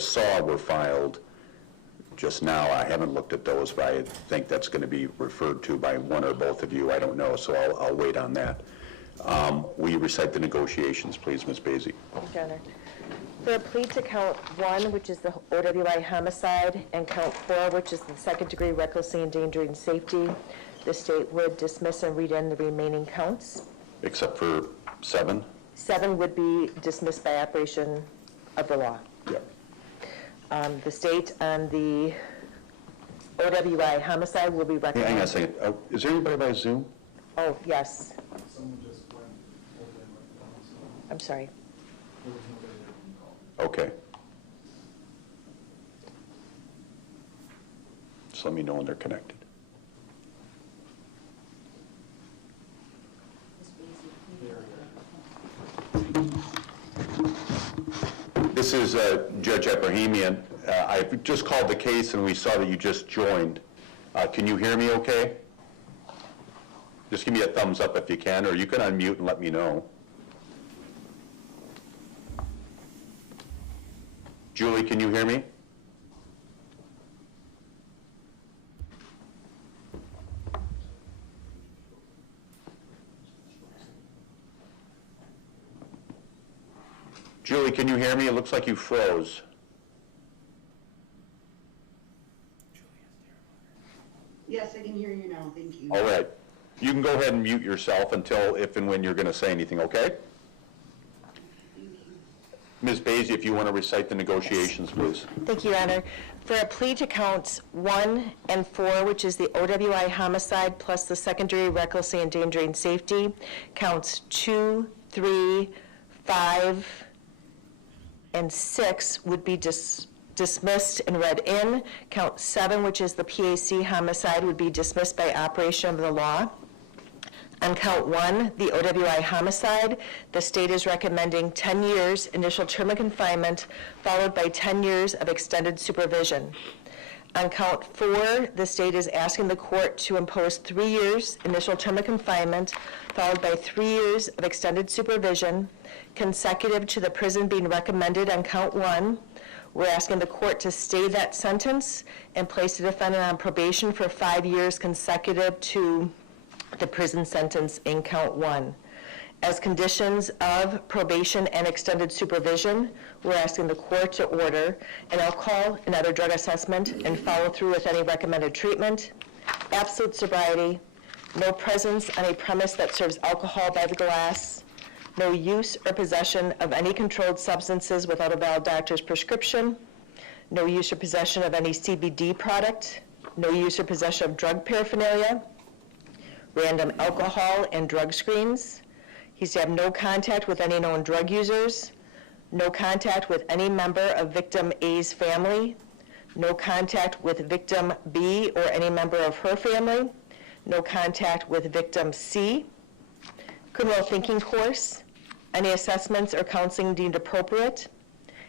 saw were filed just now. I haven't looked at those, but I think that's going to be referred to by one or both of you. I don't know, so I'll wait on that. Will you recite the negotiations, please, Ms. Basie? Thank you, Your Honor. For a plea to count 1, which is the OWI homicide, and count 4, which is the second-degree recklessly endangering safety, the state would dismiss and read in the remaining counts. Except for 7? 7 would be dismissed by operation of the law. Yep. The state on the OWI homicide will be recommended. Hang on a second. Is there anybody by Zoom? Oh, yes. Someone just went over there and went down, so I'm sorry. there was nobody there to call. Okay. Just let me know when they're connected. This is Judge Ebrahimian. I've just called the case and we saw that you just joined. Can you hear me okay? Just give me a thumbs up if you can, or you can unmute and let me know. Julie, can you hear me? Julie, can you hear me? It looks like you froze. Yes, I can hear you now, thank you. All right. You can go ahead and mute yourself until if and when you're going to say anything, okay? Ms. Basie, if you want to recite the negotiations, please. Thank you, Your Honor. For a plea to counts 1 and 4, which is the OWI homicide plus the secondary recklessly endangering safety, counts 2, 3, 5, and 6 would be dismissed and read in. Count 7, which is the PAC homicide, would be dismissed by operation of the law. On count 1, the OWI homicide, the state is recommending 10 years initial term of confinement, followed by 10 years of extended supervision. On count 4, the state is asking the court to impose 3 years initial term of confinement, followed by 3 years of extended supervision, consecutive to the prison being recommended on count 1. We're asking the court to stay that sentence and place the defendant on probation for 5 years consecutive to the prison sentence in count 1. As conditions of probation and extended supervision, we're asking the court to order an alcohol and other drug assessment and follow through with any recommended treatment, absolute sobriety, no presence on a premise that serves alcohol by the glass, no use or possession of any controlled substances without a valid doctor's prescription, no use or possession of any CBD product, no use or possession of drug paraphernalia, random alcohol and drug screens. He's to have no contact with any known drug users, no contact with any member of victim A's family, no contact with victim B or any member of her family, no contact with victim C, criminal thinking course, any assessments or counseling deemed appropriate.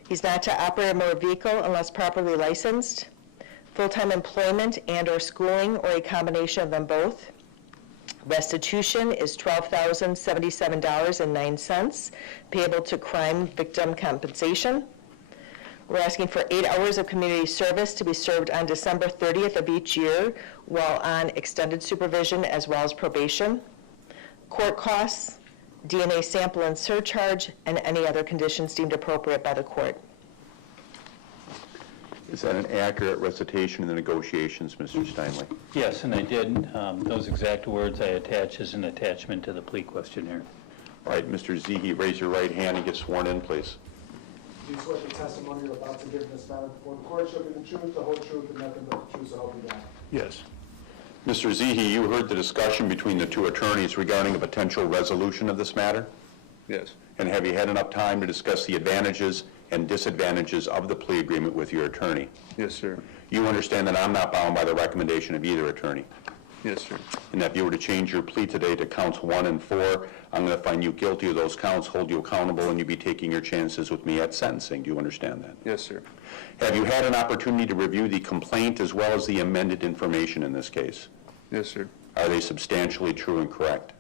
He's not to operate a motor vehicle unless properly licensed, full-time employment and or schooling or a combination of them both. Restitution is $12,077.09, payable to crime victim compensation. We're asking for 8 hours of community service to be served on December 30th of each year while on extended supervision as well as probation. Court costs, DNA sample and surcharge, and any other conditions deemed appropriate by the court. Is that an accurate recitation of the negotiations, Mr. Steinle? Yes, and I did. Those exact words I attach as an attachment to the plea questionnaire. All right, Mr. Zehe, raise your right hand and get sworn in, please. Do you swear the testimony you're about to give in this matter before the court shall be the truth, the whole truth, and nothing but the truth, so help you God? Yes. Mr. Zehe, you heard the discussion between the two attorneys regarding a potential resolution of this matter? Yes. And have you had enough time to discuss the advantages and disadvantages of the plea agreement with your attorney? Yes, sir. You understand that I'm not bound by the recommendation of either attorney, Yes, sir. and that if you were to change your plea today to counts 1 and 4, I'm going to find you guilty of those counts, hold you accountable, and you'd be taking your chances with me at sentencing. Do you understand that? Yes, sir. Have you had an opportunity to review the complaint as well as the amended information in this case? Yes, sir. Are they substantially true and correct?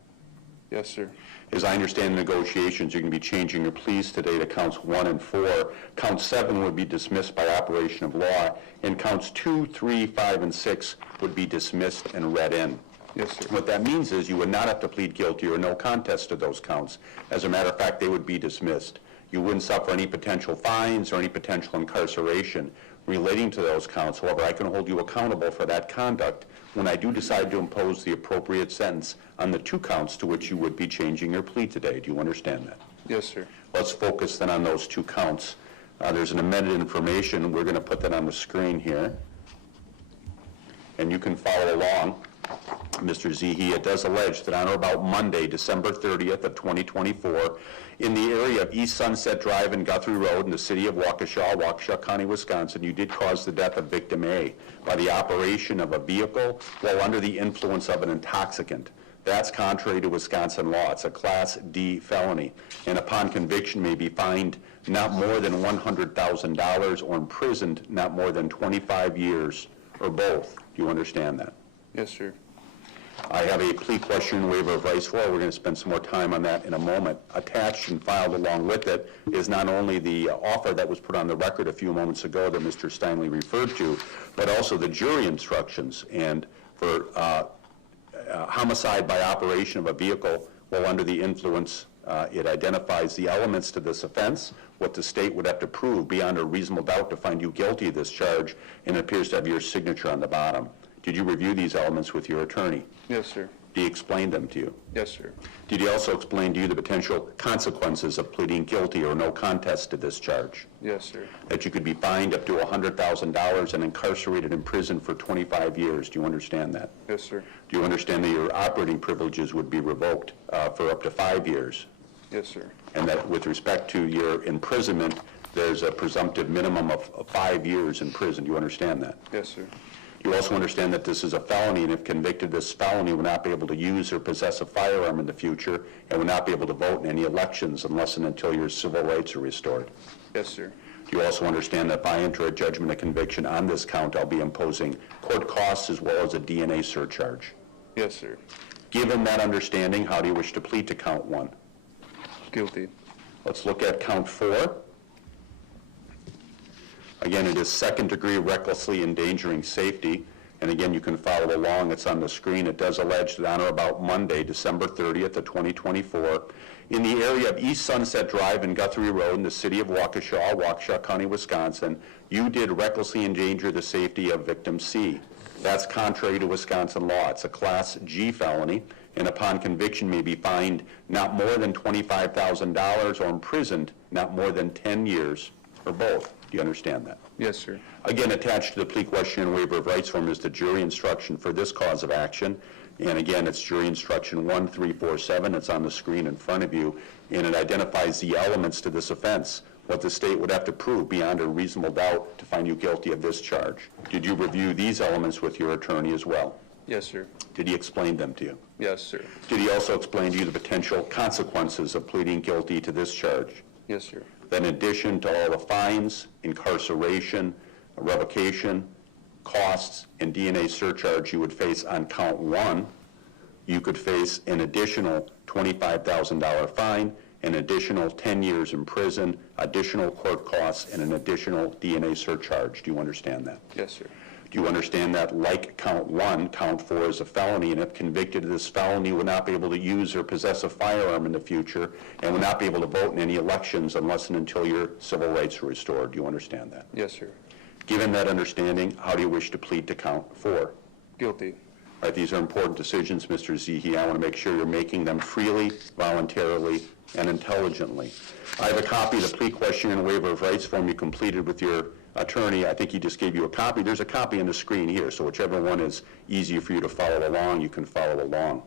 Yes, sir. As I understand the negotiations, you're going to be changing your pleas today to counts 1 and 4. Count 7 would be dismissed by operation of law, and counts 2, 3, 5, and 6 would be dismissed and read in. Yes, sir. What that means is you would not have to plead guilty or no contest to those counts. As a matter of fact, they would be dismissed. You wouldn't suffer any potential fines or any potential incarceration relating to those counts. However, I can hold you accountable for that conduct when I do decide to impose the appropriate sentence on the 2 counts to which you would be changing your plea today. Do you understand that? Yes, sir. Let's focus then on those 2 counts. There's an amended information. We're going to put that on the screen here. And you can follow along. Mr. Zehe, it does allege that on or about Monday, December 30th of 2024, in the area of East Sunset Drive and Guthrie Road in the city of Waukesha, Waukesha County, Wisconsin, you did cause the death of victim A by the operation of a vehicle while under the influence of an intoxicant. That's contrary to Wisconsin law. It's a Class D felony, and upon conviction may be fined not more than $100,000 or imprisoned not more than 25 years, or both. Do you understand that? Yes, sir. I have a plea question and waiver of rights for it. We're going to spend some more time on that in a moment. Attached and filed along with it is not only the offer that was put on the record a few moments ago that Mr. Steinle referred to, but also the jury instructions. And for homicide by operation of a vehicle while under the influence, it identifies the elements to this offense, what the state would have to prove beyond a reasonable doubt to find you guilty of this charge, and it appears to have your signature on the bottom. Did you review these elements with your attorney? Yes, sir. Did he explain them to you? Yes, sir. Did he also explain to you the potential consequences of pleading guilty or no contest to this charge? Yes, sir. That you could be fined up to $100,000 and incarcerated in prison for 25 years. Do you understand that? Yes, sir. Do you understand that your operating privileges would be revoked for up to 5 years? Yes, sir. And that with respect to your imprisonment, there's a presumptive minimum of 5 years in prison. Do you understand that? Yes, sir. You also understand that this is a felony, and if convicted of this felony, will not be able to use or possess a firearm in the future, and will not be able to vote in any elections unless and until your civil rights are restored. Yes, sir. You also understand that if I enter a judgment of conviction on this count, I'll be imposing court costs as well as a DNA surcharge. Yes, sir. Given that understanding, how do you wish to plead to count 1? Guilty. Let's look at count 4. Again, it is second-degree recklessly endangering safety. And again, you can follow along. It's on the screen. It does allege that on or about Monday, December 30th of 2024, in the area of East Sunset Drive and Guthrie Road in the city of Waukesha, Waukesha County, Wisconsin, you did recklessly endanger the safety of victim C. That's contrary to Wisconsin law. It's a Class G felony, and upon conviction may be fined not more than $25,000 or imprisoned not more than 10 years, or both. Do you understand that? Yes, sir. Again, attached to the plea question and waiver of rights form is the jury instruction for this cause of action. And again, it's jury instruction 1347. It's on the screen in front of you, and it identifies the elements to this offense, what the state would have to prove beyond a reasonable doubt to find you guilty of this charge. Did you review these elements with your attorney as well? Yes, sir. Did he explain them to you? Yes, sir. Did he also explain to you the potential consequences of pleading guilty to this charge? Yes, sir. That in addition to all the fines, incarceration, revocation, costs, and DNA surcharge you would face on count 1, you could face an additional $25,000 fine, an additional 10 years in prison, additional court costs, and an additional DNA surcharge. Do you understand that? Yes, sir. Do you understand that, like count 1, count 4 is a felony, and if convicted of this felony, will not be able to use or possess a firearm in the future, and will not be able to vote in any elections unless and until your civil rights are restored. Do you understand that? Yes, sir. Given that understanding, how do you wish to plead to count 4? Guilty. All right, these are important decisions, Mr. Zehe. I want to make sure you're making them freely, voluntarily, and intelligently. I have a copy of the plea question and waiver of rights form you completed with your attorney. I think he just gave you a copy. There's a copy on the screen here, so whichever one is easier for you to follow along, you can follow along.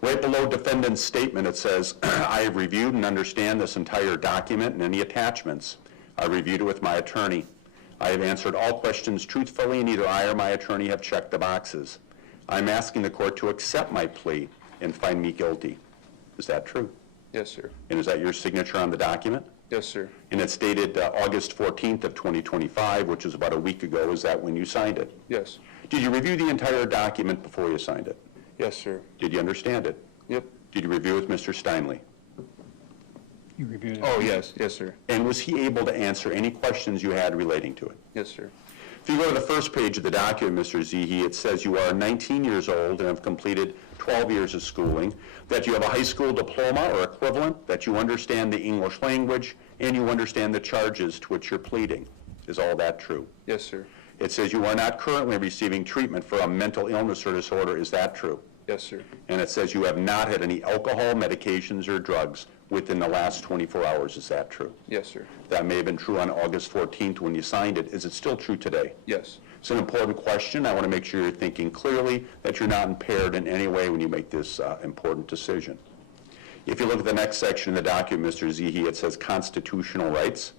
Right below defendant's statement, it says, I have reviewed and understand this entire document and any attachments. I reviewed it with my attorney. I have answered all questions truthfully, and either I or my attorney have checked the boxes. I'm asking the court to accept my plea and find me guilty. Is that true? Yes, sir. And is that your signature on the document? Yes, sir. And it's dated August 14th of 2025, which is about a week ago. Is that when you signed it? Yes. Did you review the entire document before you signed it? Yes, sir. Did you understand it? Yep. Did you review with Mr. Steinle? You reviewed it? Oh, yes, yes, sir. And was he able to answer any questions you had relating to it? Yes, sir. If you go to the first page of the document, Mr. Zehe, it says you are 19 years old and have completed 12 years of schooling, that you have a high school diploma or equivalent, that you understand the English language, and you understand the charges to which you're pleading. Is all that true? Yes, sir. It says you are not currently receiving treatment for a mental illness or disorder. Is that true? Yes, sir. And it says you have not had any alcohol, medications, or drugs within the last 24 hours. Is that true? Yes, sir. That may have been true on August 14th when you signed it. Is it still true today? Yes. It's an important question. I want to make sure you're thinking clearly, that you're not impaired in any way when you make this important decision. If you look at the next section of the document, Mr. Zehe, it says constitutional rights,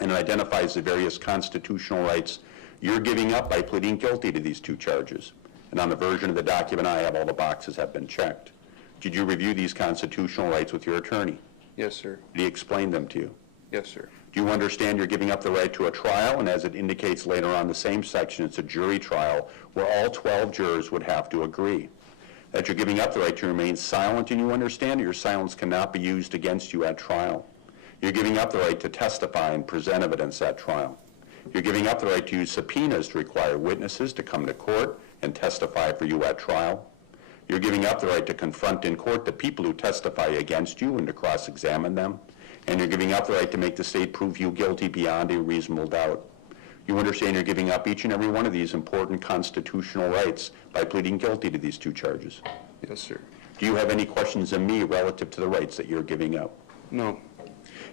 and it identifies the various constitutional rights you're giving up by pleading guilty to these two charges. And on the version of the document I have, all the boxes have been checked. Did you review these constitutional rights with your attorney? Yes, sir. Did he explain them to you? Yes, sir. Do you understand you're giving up the right to a trial? And as it indicates later on the same section, it's a jury trial where all 12 jurors would have to agree. That you're giving up the right to remain silent, and you understand that your silence cannot be used against you at trial. You're giving up the right to testify and present evidence at trial. You're giving up the right to use subpoenas to require witnesses to come to court and testify for you at trial. You're giving up the right to confront in court the people who testify against you and to cross-examine them. And you're giving up the right to make the state prove you guilty beyond a reasonable doubt. You understand you're giving up each and every one of these important constitutional rights by pleading guilty to these two charges. Yes, sir. Do you have any questions of me relative to the rights that you're giving up? No.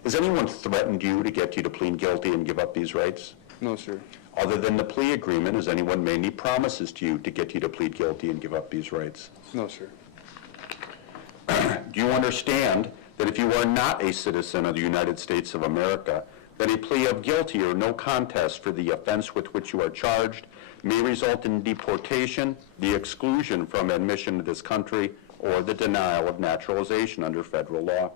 Has anyone threatened you to get you to plead guilty and give up these rights? No, sir. Other than the plea agreement, has anyone made any promises to you to get you to plead guilty and give up these rights? No, sir. Do you understand that if you are not a citizen of the United States of America, that a plea of guilty or no contest for the offense with which you are charged may result in deportation, the exclusion from admission to this country, or the denial of naturalization under federal law?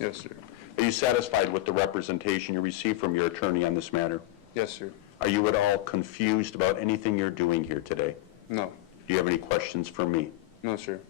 Yes, sir. Are you satisfied with the representation you received from your attorney on this matter? Yes, sir. Are you at all confused about anything you're doing here today? No. Do you have any questions for me? No, sir.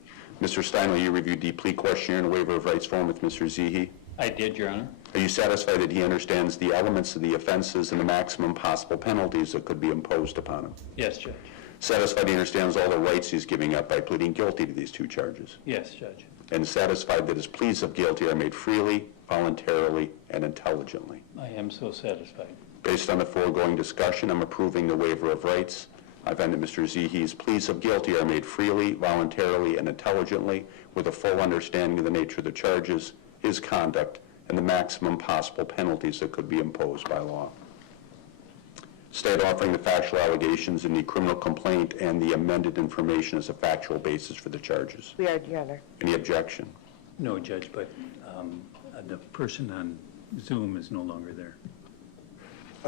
Mr. Steinle, you reviewed the plea questionnaire and waiver of rights form with Mr. Zehe. I did, Your Honor. Are you satisfied that he understands the elements of the offenses and the maximum possible penalties that could be imposed upon him? Yes, Judge. Satisfied he understands all the rights he's giving up by pleading guilty to these two charges? Yes, Judge. And satisfied that his pleas of guilty are made freely, voluntarily, and intelligently? I am so satisfied. Based on the foregoing discussion, I'm approving the waiver of rights. I find that Mr. Zehe's pleas of guilty are made freely, voluntarily, and intelligently, with a full understanding of the nature of the charges, his conduct, and the maximum possible penalties that could be imposed by law. State offering the factual allegations in the criminal complaint and the amended information as a factual basis for the charges. We are, Your Honor. Any objection? No, Judge, but the person on Zoom is no longer there.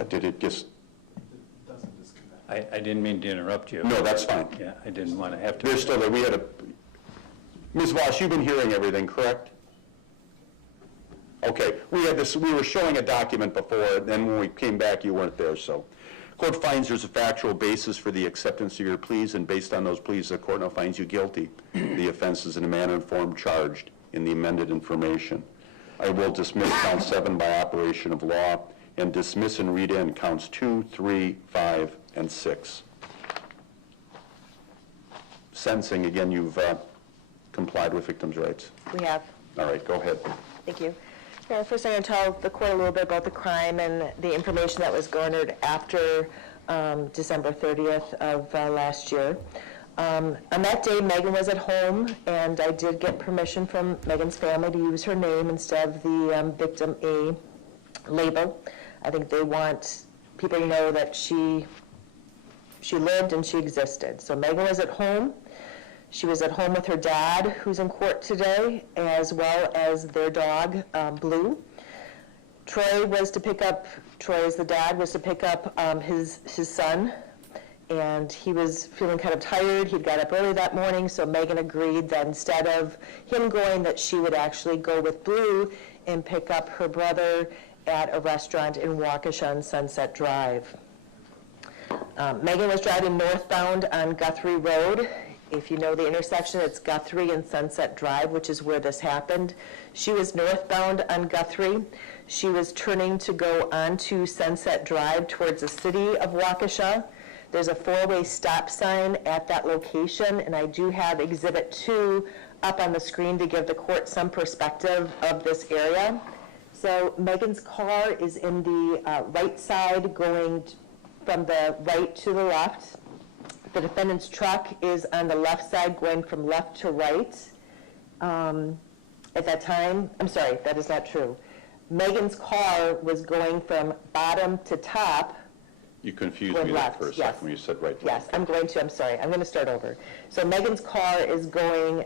Did it just... It doesn't disconnect. I didn't mean to interrupt you. No, that's fine. Yeah, I didn't want to have to. They're still there. We had a... Ms. Voss, you've been hearing everything, correct? Okay, we were showing a document before, and then when we came back, you weren't there, so. Court finds there's a factual basis for the acceptance of your pleas, and based on those pleas, the court now finds you guilty. The offense is in a manner and form charged in the amended information. I will dismiss count 7 by operation of law, and dismiss and read in counts 2, 3, 5, and 6. Sentencing, again, you've complied with victims' rights. We have. All right, go ahead. Thank you. First, I'm going to tell the court a little bit about the crime and the information that was garnered after December 30th of last year. On that day, Megan was at home, and I did get permission from Megan's family to use her name instead of the victim A label. I think they want people to know that she lived and she existed. So Megan was at home. She was at home with her dad, who's in court today, as well as their dog, Blue. Troy is the dad, was to pick up his son, and he was feeling kind of tired. He'd got up early that morning, so Megan agreed that instead of him going, that she would actually go with Blue and pick up her brother at a restaurant in Waukesha on Sunset Drive. Megan was driving northbound on Guthrie Road, If you know the intersection, it's Guthrie and Sunset Drive, which is where this happened. She was northbound on Guthrie. She was turning to go onto Sunset Drive towards the city of Waukesha. There's a four-way stop sign at that location, and I do have Exhibit 2 up on the screen to give the court some perspective of this area. So Megan's car is in the right side going from the right to the left. The defendant's truck is on the left side going from left to right. At that time, I'm sorry, that is not true. Megan's car was going from bottom to top. You confused Going me there left, for a yes. second when you said right to Yes, left. I'm going to start over. So Megan's car is going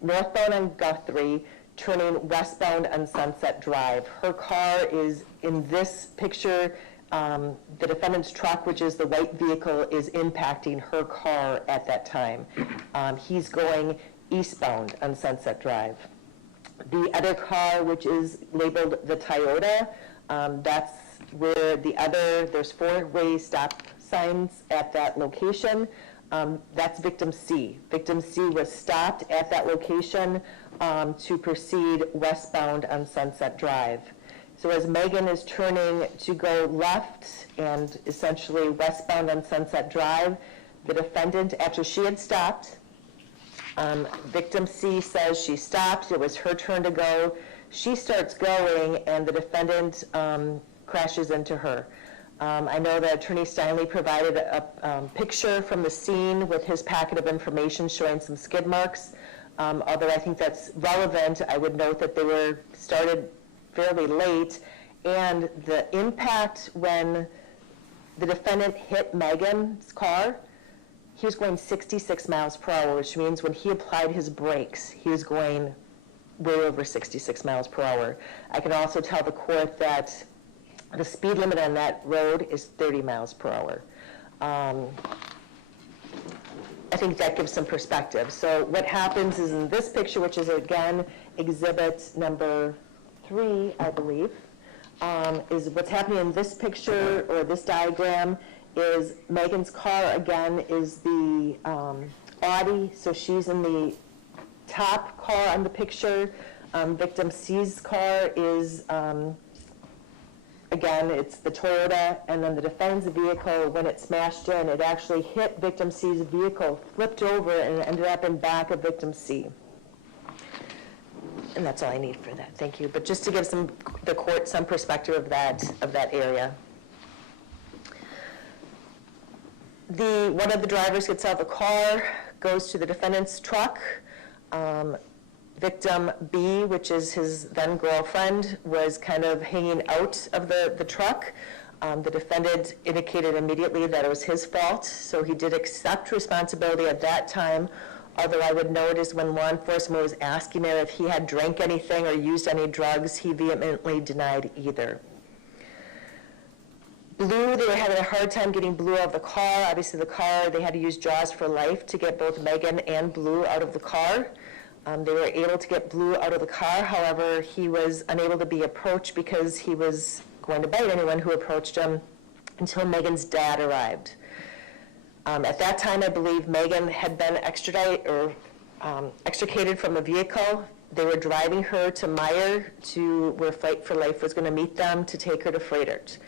northbound on Guthrie, turning westbound on Sunset Drive. Her car is in this picture. The defendant's truck, which is the white vehicle, is impacting her car at that time. He's going eastbound on Sunset Drive. The other car, which is labeled the Toyota, that's where there's four-way stop signs at that location. That's victim C. Victim C was stopped at that location to proceed westbound on Sunset Drive. So as Megan is turning to go left and essentially westbound on Sunset Drive, the defendant, after she had stopped, victim C says she stopped, it was her turn to go. She starts going and the defendant crashes into her. I know that Attorney Steinley provided a picture from the scene with his packet of information showing some skid marks. Although I think that's relevant, I would note that they were started fairly late, and the impact when the defendant hit Megan's car, he was going 66 miles per hour, which means when he applied his brakes, he was going way over 66 miles per hour. I can also tell the court that the speed limit on that road is 30 miles per hour. I think that gives some perspective. So what happens is in this picture, which is again exhibit number 3, I believe, is what's happening in this picture or this diagram is Megan's car again is the Audi, so she's in the top car on the picture. Victim C's car is again, it's the Toyota, and then the defendant's vehicle, when it smashed in, it actually hit Victim C's vehicle, flipped over, and ended up in back of Victim C. And that's all I need for that. Thank you. But just to give the court some perspective of that area. One of the drivers gets out of the car, goes to the defendant's truck. Victim B, which is his then girlfriend, was kind of hanging out of the truck. The defendant indicated immediately that it was his fault, so he did accept responsibility at that time. Although I would note is when law enforcement was asking him if he had drank anything or used any drugs, he vehemently denied either. Blue, they were having a hard time getting Blue out of the car. Obviously the car, they had to use Jaws for life to get both Megan and Blue out of the car. They were able to get Blue out of the car. However, he was unable to be approached because he was going to bite anyone who approached him until Megan's dad arrived. At that time, I believe Megan had been extricated from the vehicle. They were driving her to Meyer to where Fight for Life was going to meet them to take her to Frederick.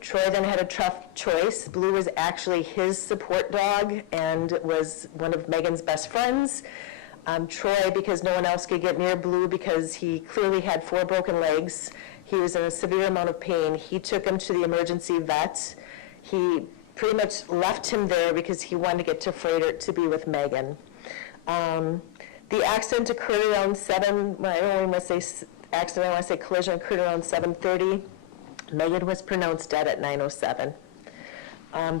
Troy then had a tough choice. Blue was actually his support dog and was one of Megan's best friends. Troy, because no one else could get near Blue because he clearly had 4 broken legs, he was in a severe amount of pain. He took him to the emergency vet. He pretty much left him there because he wanted to get to Frederick to be with Megan. The accident occurred around 7, I don't want to say accident, I want to say collision occurred around 7:30. Megan was pronounced dead at 9:07.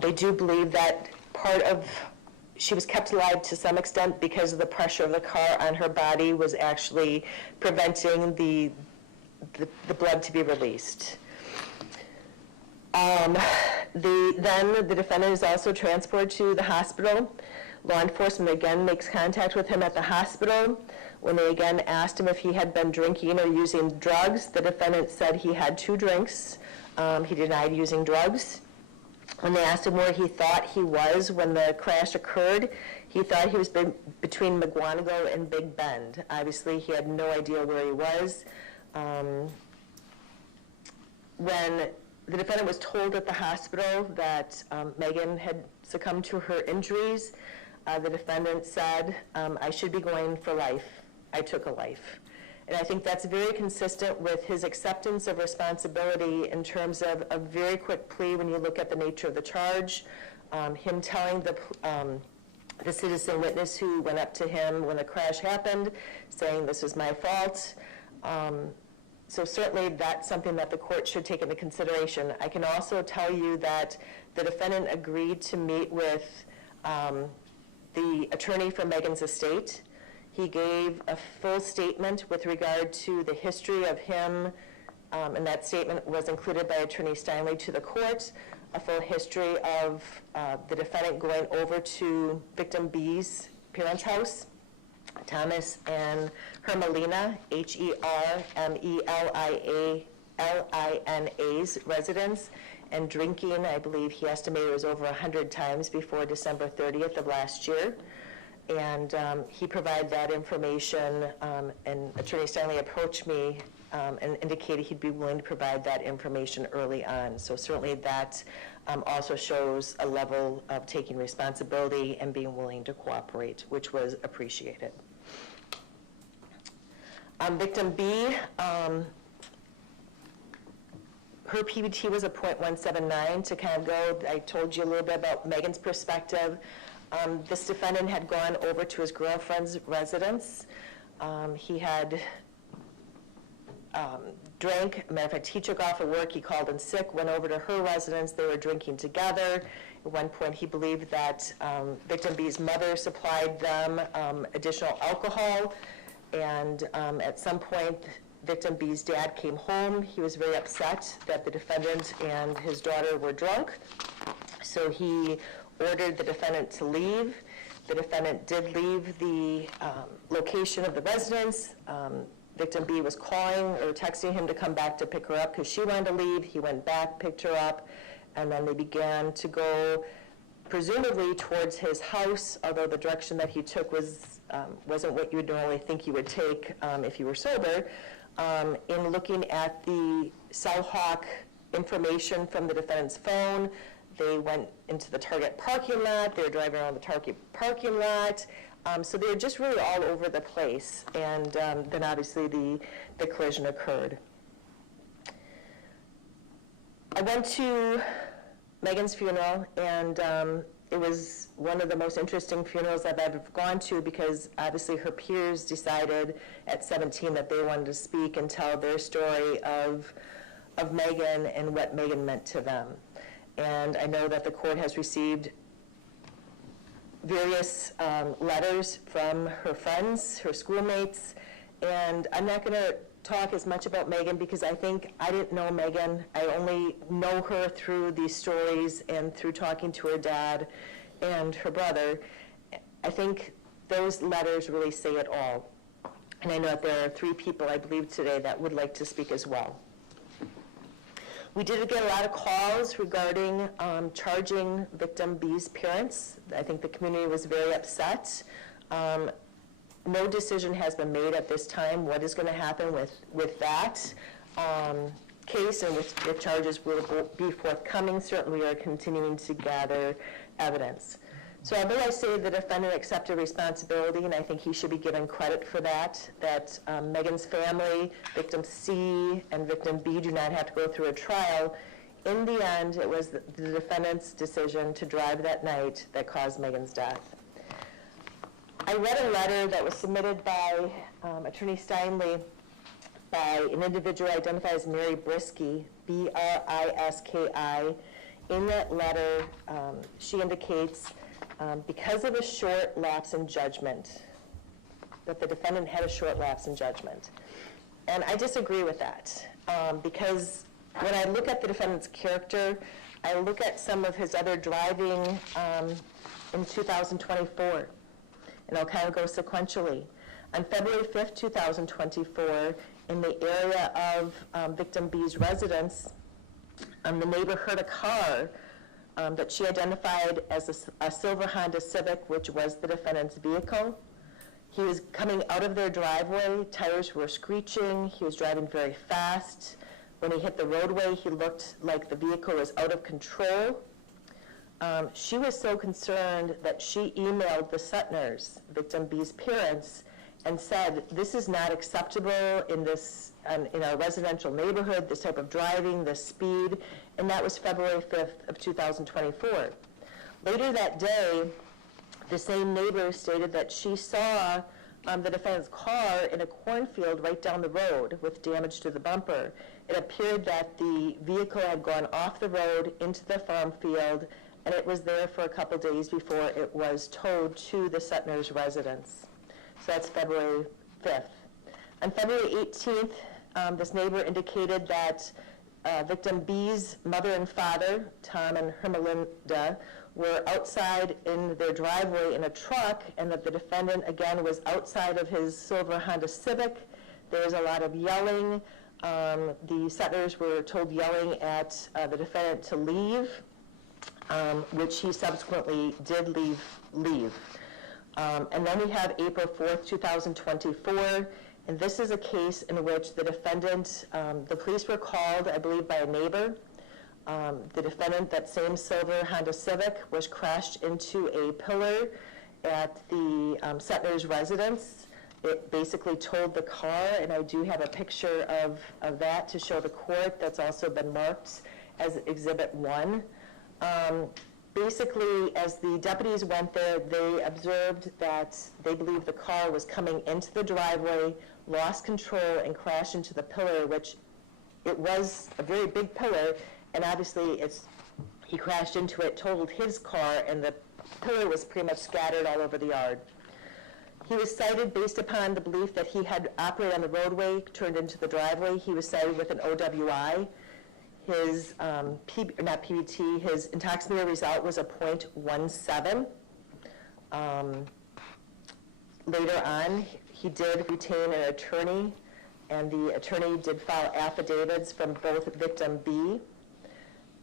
They do believe that she was kept alive to some extent because of the pressure of the car on her body was actually preventing the blood to be released. Then the defendant is also transported to the hospital. Law enforcement again makes contact with him at the hospital. When they again asked him if he had been drinking or using drugs, the defendant said he had 2 drinks. He denied using drugs. When they asked him where he thought he was when the crash occurred, he thought he was between McGuanago and Big Bend. Obviously, he had no idea where he was. When the defendant was told at the hospital that Megan had succumbed to her injuries, the defendant said, I should be going for life. I took a life. And I think that's very consistent with his acceptance of responsibility in terms of a very quick plea when you look at the nature of the charge. Him telling the citizen witness who went up to him when the crash happened, saying this is my fault. So certainly that's something that the court should take into consideration. I can also tell you that the defendant agreed to meet with the attorney for Megan's estate. He gave a full statement with regard to the history of him, and that statement was included by Attorney Steinley to the court, a full history of the defendant going over to victim B's parents' house, Thomas and Hermelina's, Hermelina's residence, and drinking, I believe he estimated it was over 100 times before December 30th of last year. And he provided that information, and Attorney Stanley approached me and indicated he'd be willing to provide that information early on. So certainly that also shows a level of taking responsibility and being willing to cooperate, which was appreciated. Victim B, her PBT was a .179. To kind of go, I told you a little bit about Megan's perspective. This defendant had gone over to his girlfriend's residence. He had drank. Matter of fact, he took off of work. He called in sick, went over to her residence. They were drinking together. At one point, he believed that victim B's mother supplied them additional alcohol. And at some point, victim B's dad came home. He was very upset that the defendant and his daughter were drunk. So he ordered the defendant to leave. The defendant did leave the location of the residence. Victim B was calling or texting him to come back to pick her up because she wanted to leave. He went back, picked her up, and then they began to go presumably towards his house, although the direction that he took wasn't what you would normally think you would take if you were sober. In looking at the Cell Hawk information from the defendant's phone, they went into the Target parking lot. They were driving around the Target parking lot. So they were just really all over the place. And then obviously the collision occurred. I went to Megan's funeral, and it was one of the most interesting funerals I've ever gone to because obviously her peers decided at 17 that they wanted to speak and tell their story of Megan and what Megan meant to them. And I know that the court has received various letters from her friends, her schoolmates, and I'm not going to talk as much about Megan because I think I didn't know Megan. I only know her through these stories and through talking to her dad and her brother. I think those letters really say it all. And I know that there are 3 people, I believe, today that would like to speak as well. We did get a lot of calls regarding charging victim B's parents. I think the community was very upset. No decision has been made at this time what is going to happen with that case and with charges will be forthcoming. Certainly we are continuing to gather evidence. So although I say the defendant accepted responsibility, and I think he should be given credit for that Megan's family, victim C and victim B do not have to go through a trial, in the end it was the defendant's decision to drive that night that caused Megan's death. I read a letter that was submitted by Attorney Steinley by an individual identified as Mary Briski, B-R-I-S-K-I. In that letter, she indicates because of a short lapse in judgment, that the defendant had a short lapse in judgment. And I disagree with that because when I look at the defendant's character, I look at some of his other driving in 2024, and I'll kind of go sequentially. On February 5th, 2024, in the area of victim B's residence, the neighbor heard a car that she identified as a silver Honda Civic, which was the defendant's vehicle. He was coming out of their driveway, tires were screeching, he was driving very fast. When he hit the roadway, he looked like the vehicle was out of control. She was so concerned that she emailed the Sutners, victim B's parents, and said, this is not acceptable in our residential neighborhood, this type of driving, this speed, and that was February 5th of 2024. Later that day, the same neighbor stated that she saw the defendant's car in a cornfield right down the road with damage to the bumper. It appeared that the vehicle had gone off the road into the farm field, and it was there for a couple days before it was towed to the Sutners' residence. So that's February 5th. On February 18th, this neighbor indicated that victim B's mother and father, Tom and Hermelinda, were outside in their driveway in a truck, and that the defendant, again, was outside of his silver Honda Civic. There was a lot of yelling. The Sutners were told yelling at the defendant to leave, which he subsequently did leave. And then we have April 4th, 2024, and this is a case in which the defendant, the police were called, I believe, by a neighbor. The defendant, that same silver Honda Civic, was crashed into a pillar at the Sutners' residence. It basically towed the car, and I do have a picture of that to show the court. That's also been marked as Exhibit 1. Basically, as the deputies went there, they observed that they believed the car was coming into the driveway, lost control, and crashed into the pillar, which it was a very big pillar, and obviously he crashed into it, totaled his car, and the pillar was pretty much scattered all over the yard. He was cited based upon the belief that he had operated on the roadway, turned into the driveway. He was cited with an OWI. His, his intoxicator result was a .17. Later on, he did retain an attorney, and the attorney did file affidavits from both victim B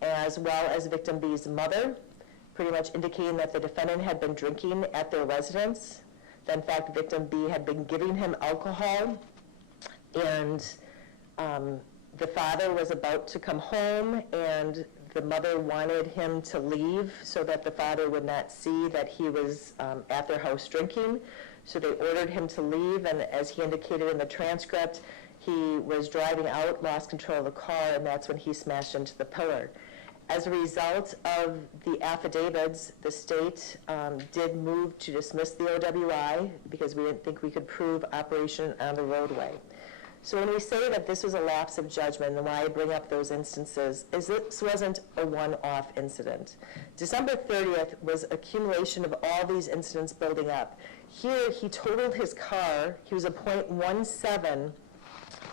as well as victim B's mother, pretty much indicating that the defendant had been drinking at their residence. That in fact, victim B had been giving him alcohol, and the father was about to come home, and the mother wanted him to leave so that the father would not see that he was at their house drinking. So they ordered him to leave, and as he indicated in the transcript, he was driving out, lost control of the car, and that's when he smashed into the pillar. As a result of the affidavits, the state did move to dismiss the OWI because we didn't think we could prove operation on the roadway. So when we say that this was a lapse of judgment, and why I bring up those instances, is this wasn't a one-off incident. December 30th was accumulation of all these incidents building up. Here, he totaled his car, he was a .17,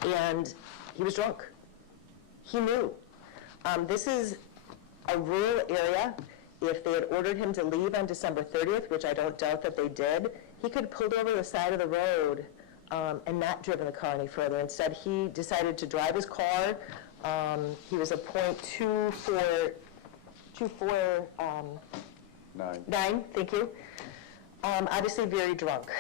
and he was drunk. He knew. This is a rural area. If they had ordered him to leave on December 30th, which I don't doubt that they did, he could have pulled over the side of the road and not driven the car any further. Instead, he decided to drive his car. He was a .249, thank you. Obviously very drunk.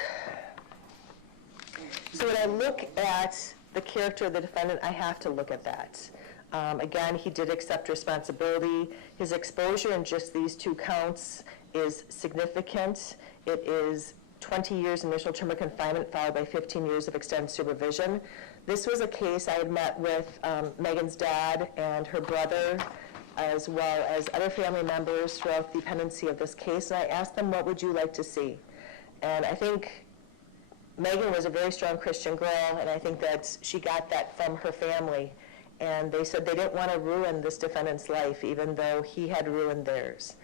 So when I look at the character of the defendant, I have to look at that. Again, he did accept responsibility. His exposure in just these 2 counts is significant. It is 20 years initial term of confinement followed by 15 years of extended supervision. This was a case I had met with Megan's dad and her brother, as well as other family members throughout the pendency of this case, and I asked them, what would you like to see? And I think Megan was a very strong Christian girl, and I think that she got that from her family. And they said they didn't want to ruin this defendant's life, even though he had ruined theirs.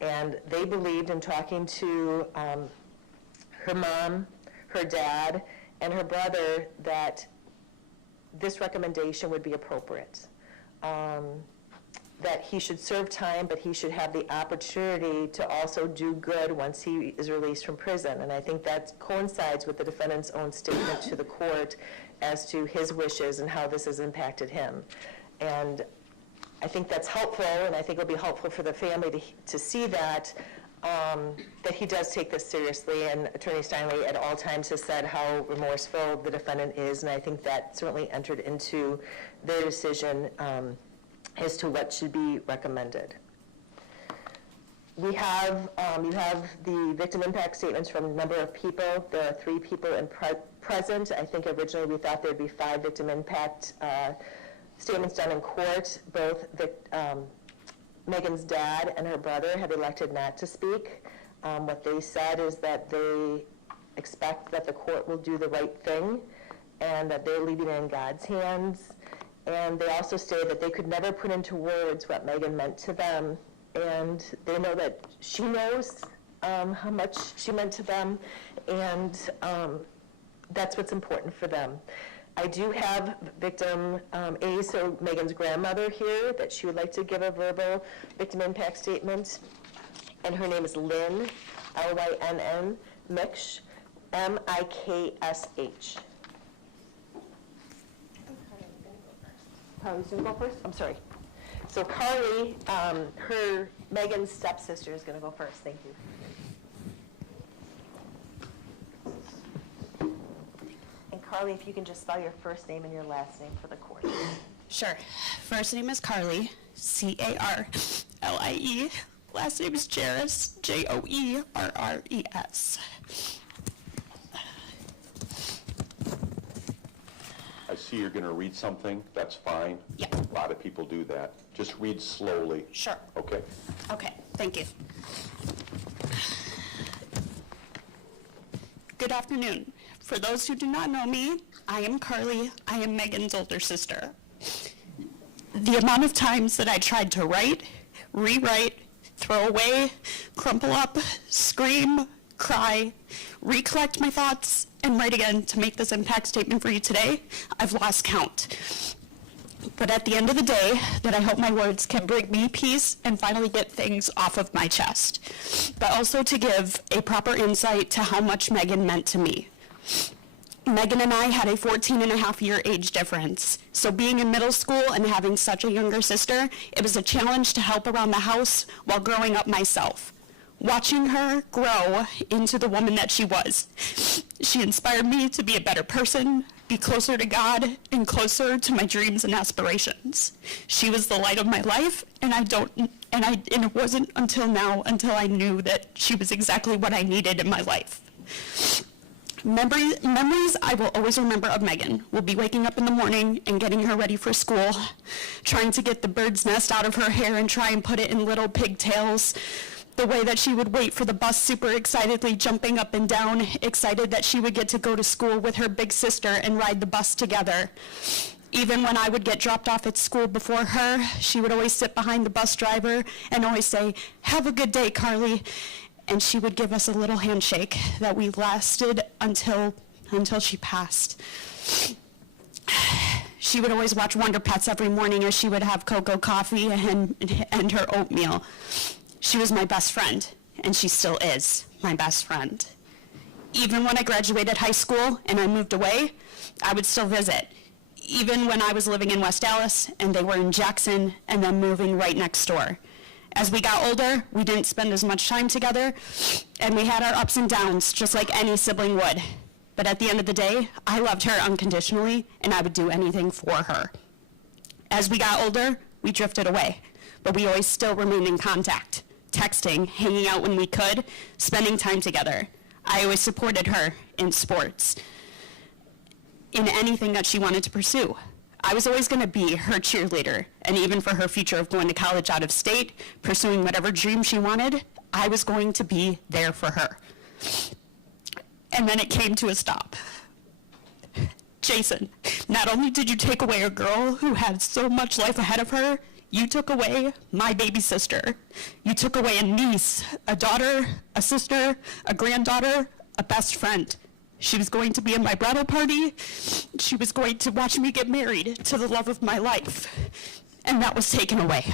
And they believed, in talking to her mom, her dad, and her brother, that this recommendation would be appropriate. That he should serve time, but he should have the opportunity to also do good once he is released from prison. And I think that coincides with the defendant's own statement to the court as to his wishes and how this has impacted him. And I think that's helpful, and I think it'll be helpful for the family to see that, that he does take this seriously, and Attorney Steinle at all times has said how remorseful the defendant is, and I think that certainly entered into their decision as to what should be recommended. We have, you have the victim impact statements from a number of people. There are 3 people present. I think originally we thought there'd be 5 victim impact statements done in court. Both Megan's dad and her brother have elected not to speak. What they said is that they expect that the court will do the right thing and that they're leaving it in God's hands. And they also stated that they could never put into words what Megan meant to them. And they know that she knows how much she meant to them, and that's what's important for them. I do have victim A, so Megan's grandmother here, that she would like to give a verbal victim impact statement. And her name is Lynn, Lynn, Miksh, Miksh. Carly's going to go first? I'm sorry. So Carly, Megan's stepsister is going to go first. Thank you. And Carly, if you can just spell your first name and your last name for the court. Sure. First name is Carly, C-A-R-L-I-E. Last name is Jerris, J-O-E-R-R-E-S. I see you're going to read something. That's fine. Yeah. A lot of people do that. Just read slowly. Sure. Okay? Okay, thank you. Good afternoon. For those who do not know me, I am Carly. I am Megan's older sister. The amount of times that I tried to write, rewrite, throw away, crumple up, scream, cry, recollect my thoughts, and write again to make this impact statement for you today, I've lost count. But at the end of the day, that I hope my words can bring me peace and finally get things off of my chest, but also to give a proper insight to how much Megan meant to me. Megan and I had a 14-and-a-half-year age difference, so being in middle school and having such a younger sister, it was a challenge to help around the house while growing up myself. Watching her grow into the woman that she was, she inspired me to be a better person, be closer to God, and closer to my dreams and aspirations. She was the light of my life, and it wasn't until now until I knew that she was exactly what I needed in my life. Memories I will always remember of Megan will be waking up in the morning and getting her ready for school, trying to get the bird's nest out of her hair and try and put it in little pigtails, the way that she would wait for the bus super excitedly, jumping up and down, excited that she would get to go to school with her big sister and ride the bus together. Even when I would get dropped off at school before her, she would always sit behind the bus driver and always say, "Have a good day, Carly." And she would give us a little handshake that we lasted until she passed. She would always watch Wonder Pets every morning as she would have cocoa coffee and her oatmeal. She was my best friend, and she still is my best friend. Even when I graduated high school and I moved away, I would still visit. Even when I was living in West Allis and they were in Jackson and then moving right next door. As we got older, we didn't spend as much time together, and we had our ups and downs, just like any sibling would. But at the end of the day, I loved her unconditionally, and I would do anything for her. As we got older, we drifted away, but we always still remained in contact, texting, hanging out when we could, spending time together. I always supported her in sports, in anything that she wanted to pursue. I was always going to be her cheerleader, and even for her future of going to college out of state, pursuing whatever dream she wanted, I was going to be there for her. And then it came to a stop. Jason, not only did you take away a girl who had so much life ahead of her, you took away my baby sister. You took away a niece, a daughter, a sister, a granddaughter, a best friend. She was going to be in my bridal party. She was going to watch me get married to the love of my life. And that was taken away.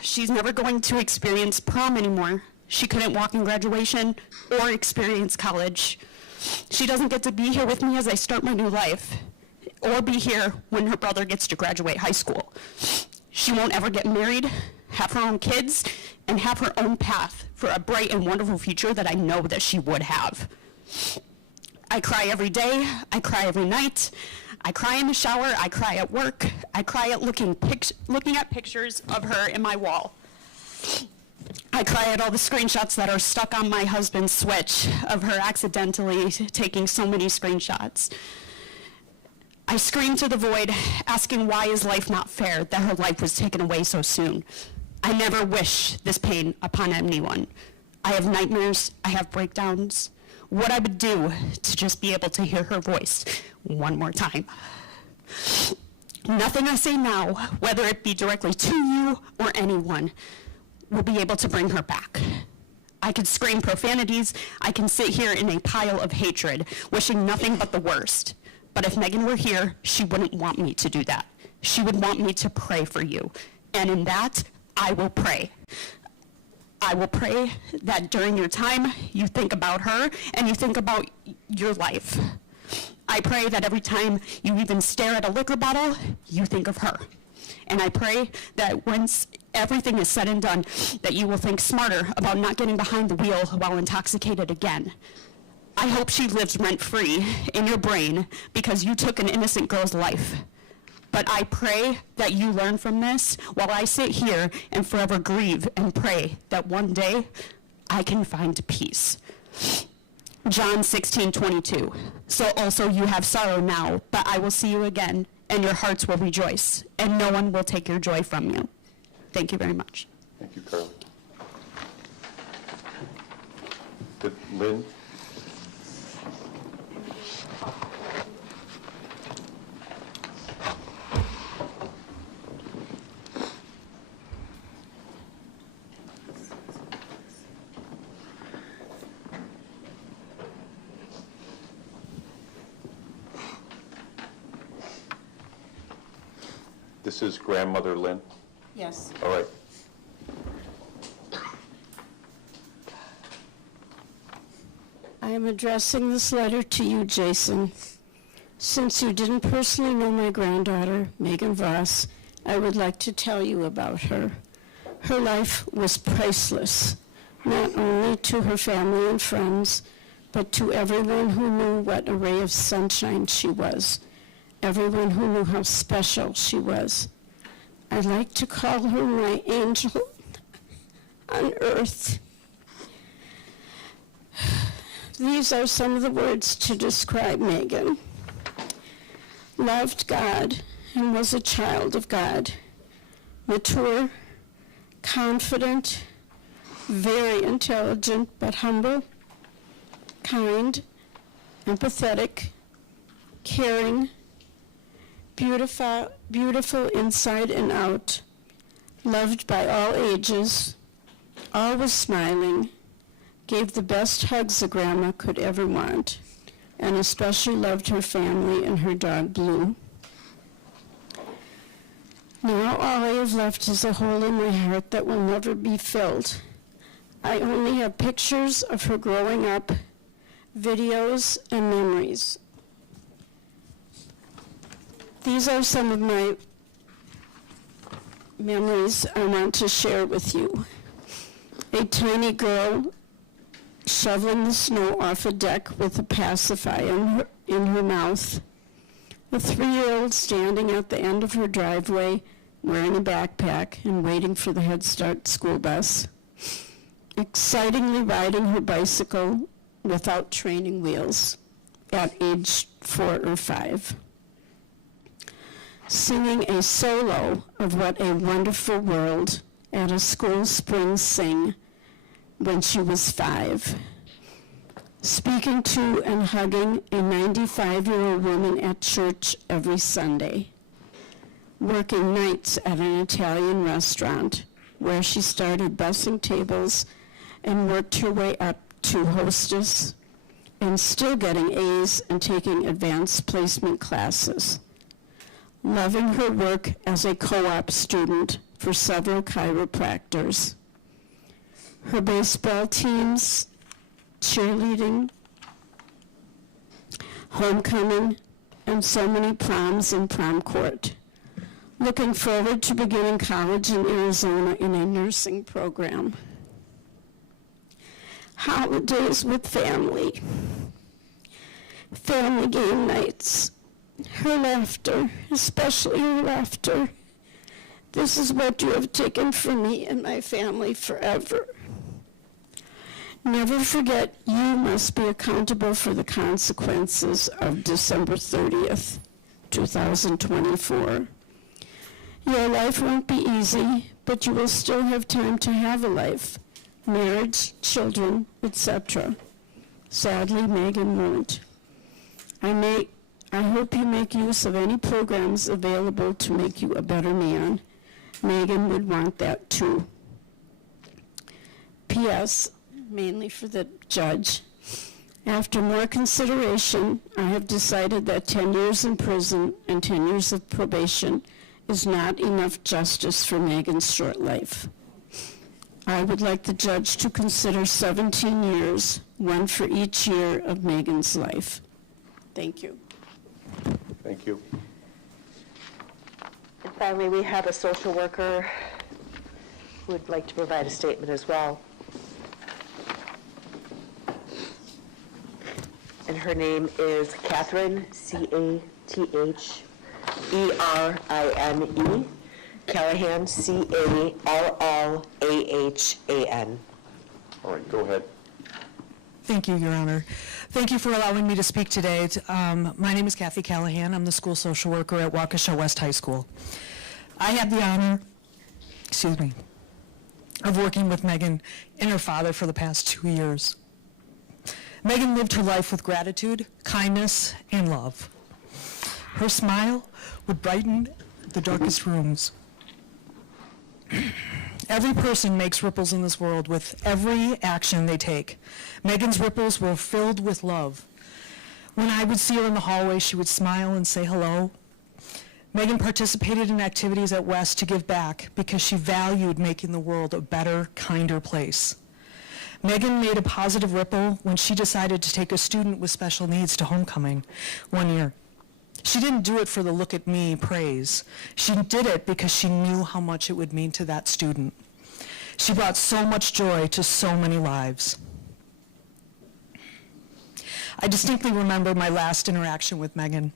She's never going to experience prom anymore. She couldn't walk in graduation or experience college. She doesn't get to be here with me as I start my new life. or be here when her brother gets to graduate high school. She won't ever get married, have her own kids, and have her own path for a bright and wonderful future that I know that she would have. I cry every day, I cry every night, I cry in the shower, I cry at work, I cry at looking at pictures of her in my wall. I cry at all the screenshots that are stuck on my husband's switch of her accidentally taking so many screenshots. I scream to the void, asking why is life not fair that her life was taken away so soon. I never wish this pain upon anyone. I have nightmares, I have breakdowns. What I would do to just be able to hear her voice one more time. Nothing I say now, whether it be directly to you or anyone, will be able to bring her back. I can scream profanities, I can sit here in a pile of hatred, wishing nothing but the worst. But if Megan were here, she wouldn't want me to do that. She would want me to pray for you. And in that, I will pray. I will pray that during your time, you think about her and you think about your life. I pray that every time you even stare at a liquor bottle, you think of her. And I pray that once everything is said and done, that you will think smarter about not getting behind the wheel while intoxicated again. I hope she lives rent-free in your brain because you took an innocent girl's life. But I pray that you learn from this while I sit here and forever grieve and pray that one day I can find peace. John 16:22. So also you have sorrow now, but I will see you again, and your hearts will rejoice, and no one will take your joy from you. Thank you very much. Thank you, Carly. Good. Lynn? This is grandmother Lynn? Yes. All right. I am addressing this letter to you, Jason. Since you didn't personally know my granddaughter, Megan Voss, I would like to tell you about her. Her life was priceless, not only to her family and friends, but to everyone who knew what a ray of sunshine she was, everyone who knew how special she was. I like to call her my angel on earth. These are some of the words to describe Megan. Loved God and was a child of God. Mature, confident, very intelligent but humble, kind, empathetic, caring, beautiful inside and out, loved by all ages, always smiling, gave the best hugs a grandma could ever want, and especially loved her family and her dog Blue. Now all I have left is a hole in my heart that will never be filled. I only have pictures of her growing up, videos, and memories. These are some of my memories I want to share with you. A tiny girl shoveling the snow off a deck with a pacifier in her mouth. A 3-year-old standing at the end of her driveway wearing a backpack and waiting for the Head Start school bus. Excitingly riding her bicycle without training wheels at age 4 or 5. Singing a solo of What a Wonderful World at a school spring sing when she was 5. Speaking to and hugging a 95-year-old woman at church every Sunday. Working nights at an Italian restaurant where she started bussing tables and worked her way up to hostess and still getting A's and taking advanced placement classes. Loving her work as a co-op student for several chiropractors. Her baseball teams, cheerleading, homecoming, and so many proms in prom court. Looking forward to beginning college in Arizona in a nursing program. Holidays with family. Family game nights. Her laughter, especially her laughter. This is what you have taken from me and my family forever. Never forget, you must be accountable for the consequences of December 30th, 2024. Your life won't be easy, but you will still have time to have a life, marriage, children, etc. Sadly, Megan won't. I hope you make use of any programs available to make you a better man. Megan would want that too. P.S., mainly for the judge. After more consideration, I have decided that 10 years in prison and 10 years of probation is not enough justice for Megan's short life. I would like the judge to consider 17 years, one for each year of Megan's life. Thank you. Thank you. And finally, we have a social worker who would like to provide a statement as well. And her name is Catherine, C-A-T-H-E-R-I-N-E, Callahan, C-A-L-L-A-H-A-N. All right, go ahead. Thank you, Your Honor. Thank you for allowing me to speak today. My name is Kathy Callahan. I'm the school social worker at Waukesha West High School. I had the honor, of working with Megan and her father for the past 2 years. Megan lived her life with gratitude, kindness, and love. Her smile would brighten the darkest rooms. Every person makes ripples in this world with every action they take. Megan's ripples were filled with love. When I would see her in the hallway, she would smile and say hello. Megan participated in activities at West to give back because she valued making the world a better, kinder place. Megan made a positive ripple when she decided to take a student with special needs to homecoming one year. She didn't do it for the look at me praise. She did it because she knew how much it would mean to that student. She brought so much joy to so many lives. I distinctly remember my last interaction with Megan.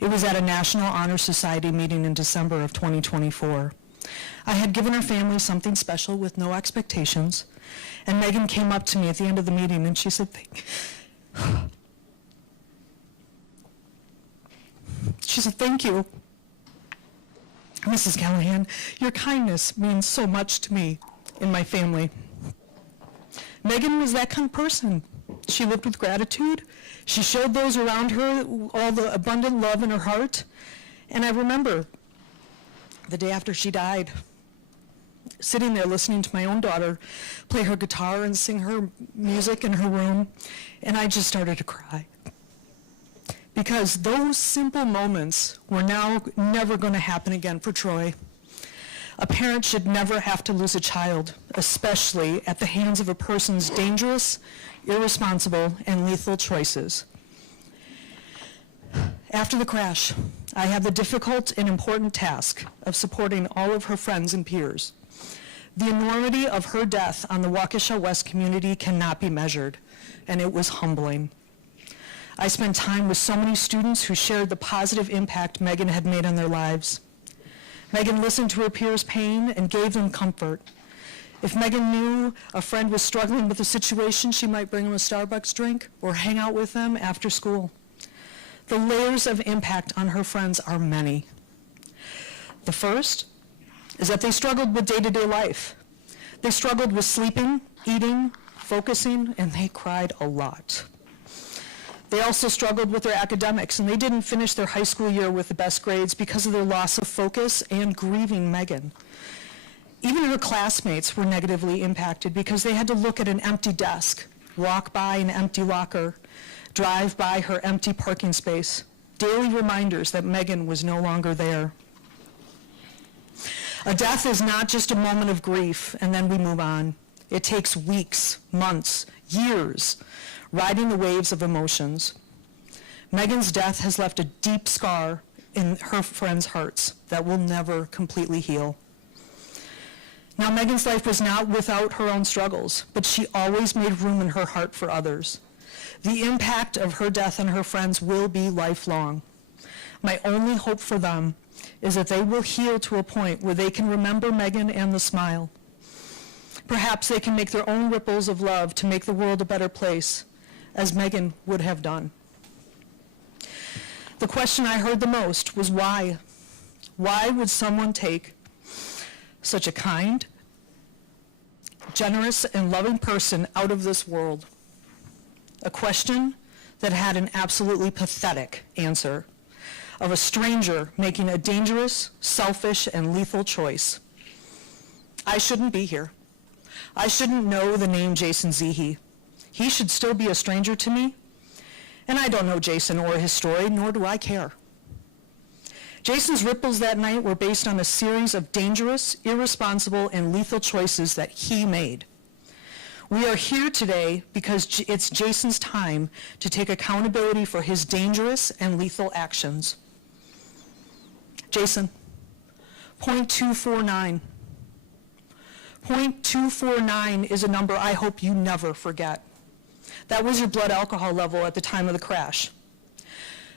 It was at a National Honor Society meeting in December of 2024. I had given her family something special with no expectations, and Megan came up to me at the end of the meeting and she said, thank you, Mrs. Callahan. Your kindness means so much to me and my family. Megan was that kind of person. She lived with gratitude. She showed those around her all the abundant love in her heart. And I remember the day after she died, sitting there listening to my own daughter play her guitar and sing her music in her room, and I just started to cry. Because those simple moments were now never going to happen again for Troy. A parent should never have to lose a child, especially at the hands of a person's dangerous, irresponsible, and lethal choices. After the crash, I had the difficult and important task of supporting all of her friends and peers. The enormity of her death on the Waukesha West community cannot be measured, and it was humbling. I spent time with so many students who shared the positive impact Megan had made on their lives. Megan listened to her peers' pain and gave them comfort. If Megan knew a friend was struggling with a situation, she might bring them a Starbucks drink or hang out with them after school. The layers of impact on her friends are many. The first is that they struggled with day-to-day life. They struggled with sleeping, eating, focusing, and they cried a lot. They also struggled with their academics, and they didn't finish their high school year with the best grades because of their loss of focus and grieving Megan. Even her classmates were negatively impacted because they had to look at an empty desk, walk by an empty locker, drive by her empty parking space, daily reminders that Megan was no longer there. A death is not just a moment of grief and then we move on. It takes weeks, months, years, riding the waves of emotions. Megan's death has left a deep scar in her friends' hearts that will never completely heal. Now, Megan's life was not without her own struggles, but she always made room in her heart for others. The impact of her death on her friends will be lifelong. My only hope for them is that they will heal to a point where they can remember Megan and the smile. Perhaps they can make their own ripples of love to make the world a better place, as Megan would have done. The question I heard the most was why? Why would someone take such a kind, generous, and loving person out of this world? A question that had an absolutely pathetic answer of a stranger making a dangerous, selfish, and lethal choice. I shouldn't be here. I shouldn't know the name Jason Zehe. He should still be a stranger to me. And I don't know Jason or his story, nor do I care. Jason's ripples that night were based on a series of dangerous, irresponsible, and lethal choices that he made. We are here today because it's Jason's time to take accountability for his dangerous and lethal actions. Jason, .249. .249 is a number I hope you never forget. That was your blood alcohol level at the time of the crash.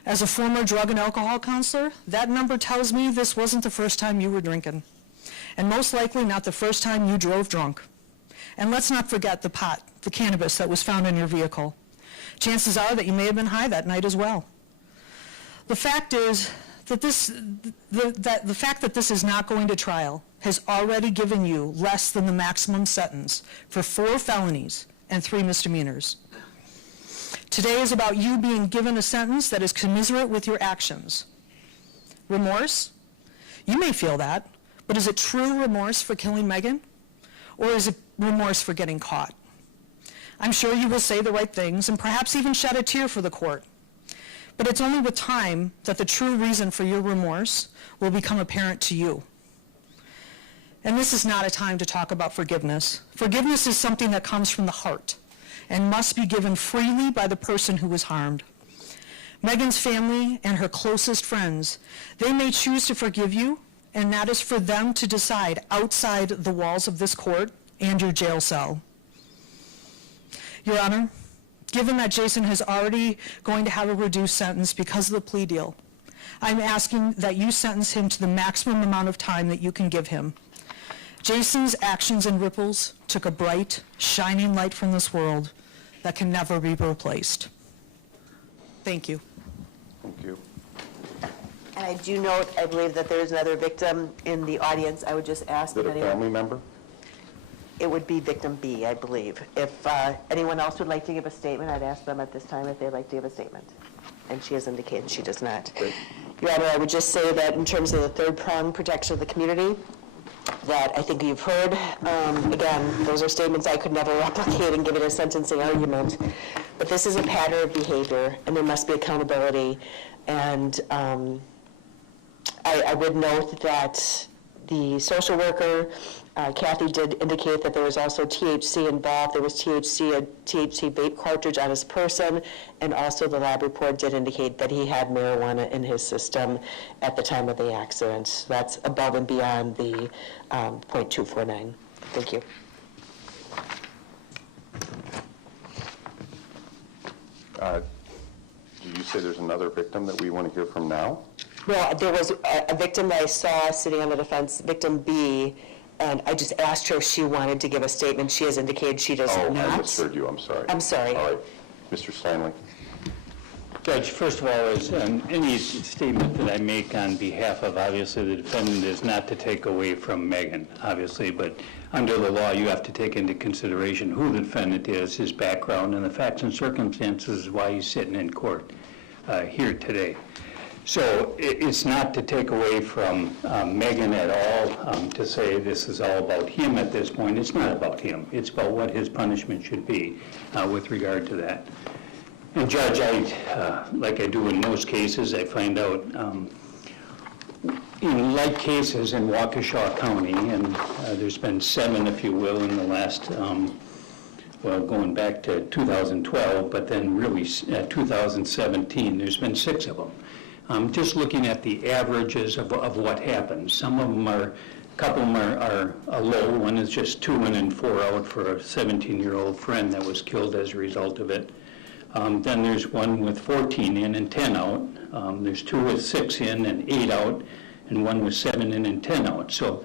As a former drug and alcohol counselor, that number tells me this wasn't the first time you were drinking, and most likely not the first time you drove drunk. And let's not forget the pot, the cannabis that was found in your vehicle. Chances are that you may have been high that night as well. The fact is that the fact that this is not going to trial has already given you less than the maximum sentence for 4 felonies and 3 misdemeanors. Today is about you being given a sentence that is commiserate with your actions. Remorse? You may feel that, but is it true remorse for killing Megan? Or is it remorse for getting caught? I'm sure you will say the right things and perhaps even shed a tear for the court. But it's only with time that the true reason for your remorse will become apparent to you. And this is not a time to talk about forgiveness. Forgiveness is something that comes from the heart and must be given freely by the person who was harmed. Megan's family and her closest friends, they may choose to forgive you, and that is for them to decide outside the walls of this court and your jail cell. Your Honor, given that Jason is already going to have a reduced sentence because of the plea deal, I'm asking that you sentence him to the maximum amount of time that you can give him. Jason's actions and ripples took a bright, shining light from this world that can never be replaced. Thank you. Thank you. And I do note, I believe that there is another victim in the audience. I would just ask Is that it a anyone... family member? It would be victim B, I believe. If anyone else would like to give a statement, I'd ask them at this time if they'd like to give a statement. And she has indicated she does not. Great. Your Honor, I would just say that in terms of the third prong, protection of the community, that I think you've heard. Again, those are statements I could never replicate and give it a sentencing argument. But this is a pattern of behavior, and there must be accountability. And I would note that the social worker, Kathy, did indicate that there was also THC involved. There was a THC vape cartridge on his person, and also the lab report did indicate that he had marijuana in his system at the time of the accident. That's above and beyond the .249. Thank you. Did you say there's another victim that we want to hear from now? Well, there was a victim that I saw sitting on the defense, victim B, and I just asked her if she wanted to give a statement. She has indicated she does not. I misheard you, I'm sorry. I'm sorry. All right. Mr. Stanley. Judge, first of all, any statement that I make on behalf of, obviously, the defendant is not to take away from Megan, obviously, but under the law, you have to take into consideration who the defendant is, his background, and the facts and circumstances why he's sitting in court here today. So it's not to take away from Megan at all, to say this is all about him at this point. It's not about him. It's about what his punishment should be with regard to that. And Judge, like I do in most cases, I find out in like cases in Waukesha County, and there's been 7, if you will, in the last well, going back to 2012, but then really 2017, there's been 6 of them. Just looking at the averages of what happens, some of them are, a couple of them are low. One is just 2 in and 4 out for a 17-year-old friend that was killed as a result of it. Then there's one with 14 in and 10 out. There's 2 with 6 in and 8 out, and 1 with 7 in and 10 out. So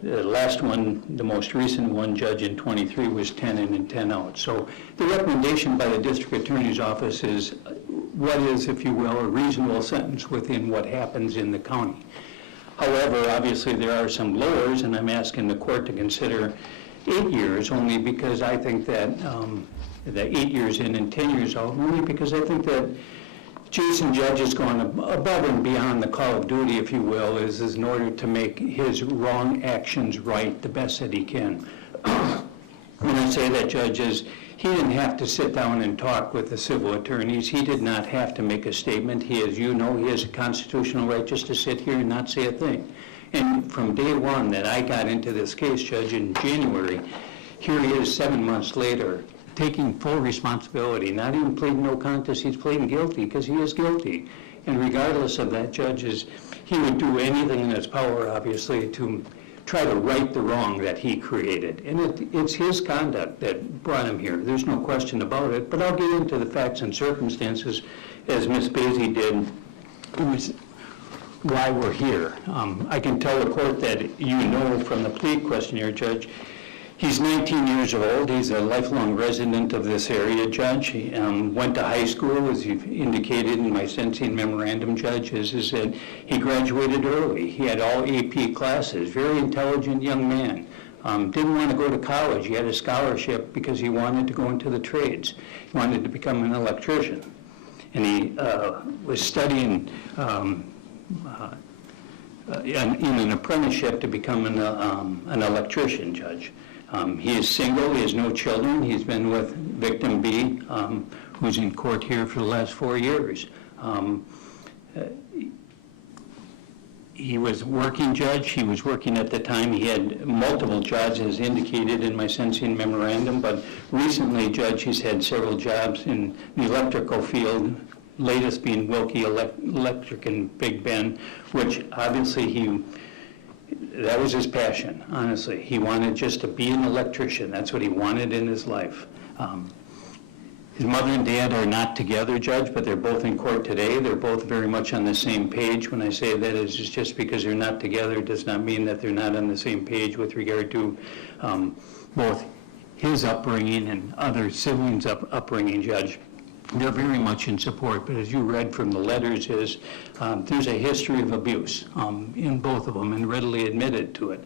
the last one, the most recent one, Judge, in 23, was 10 in and 10 out. So the recommendation by the District Attorney's Office is what is, if you will, a reasonable sentence within what happens in the county. However, obviously there are some lowers, and I'm asking the court to consider 8 years, only because I think that the 8 years in and 10 years out, only because I think that Jason Judge has gone above and beyond the call of duty, if you will, is in order to make his wrong actions right the best that he can. When I say that, Judge, is he didn't have to sit down and talk with the civil attorneys. He did not have to make a statement. He, as you know, he has a constitutional right just to sit here and not say a thing. And from day one that I got into this case, Judge, in January, here he is 7 months later, taking full responsibility, not even pleading no contest, he's pleading guilty because he is guilty. And regardless of that, judges, he would do anything in his power, obviously, to try to right the wrong that he created. And it's his conduct that brought him here. There's no question about it. But I'll get into the facts and circumstances, as Ms. Basie did, why we're here. I can tell the court that you know from the plea questionnaire, Judge, he's 19 years old. He's a lifelong resident of this area, Judge. He went to high school, as you've indicated in my sentencing memorandum, Judge, is that he graduated early. He had all AP classes, very intelligent young man. Didn't want to go to college. He had a scholarship because he wanted to go into the trades. He wanted to become an electrician. And he was studying in an apprenticeship to become an electrician, Judge. He is single, he has no children. He's been with victim B, who's in court here for the last 4 years. He was working, Judge. He was working at the time. He had multiple jobs, as indicated in my sentencing memorandum, but recently, Judge, he's had several jobs in the electrical field, latest being Wilkie Electric in Big Bend, which obviously that was his passion, honestly. He wanted just to be an electrician. That's what he wanted in his life. His mother and dad are not together, Judge, but they're both in court today. They're both very much on the same page. When I say that, it's just because they're not together does not mean that they're not on the same page with regard to both his upbringing and other siblings' upbringing, Judge. They're very much in support, but as you read from the letters, there's a history of abuse in both of them and readily admitted to it.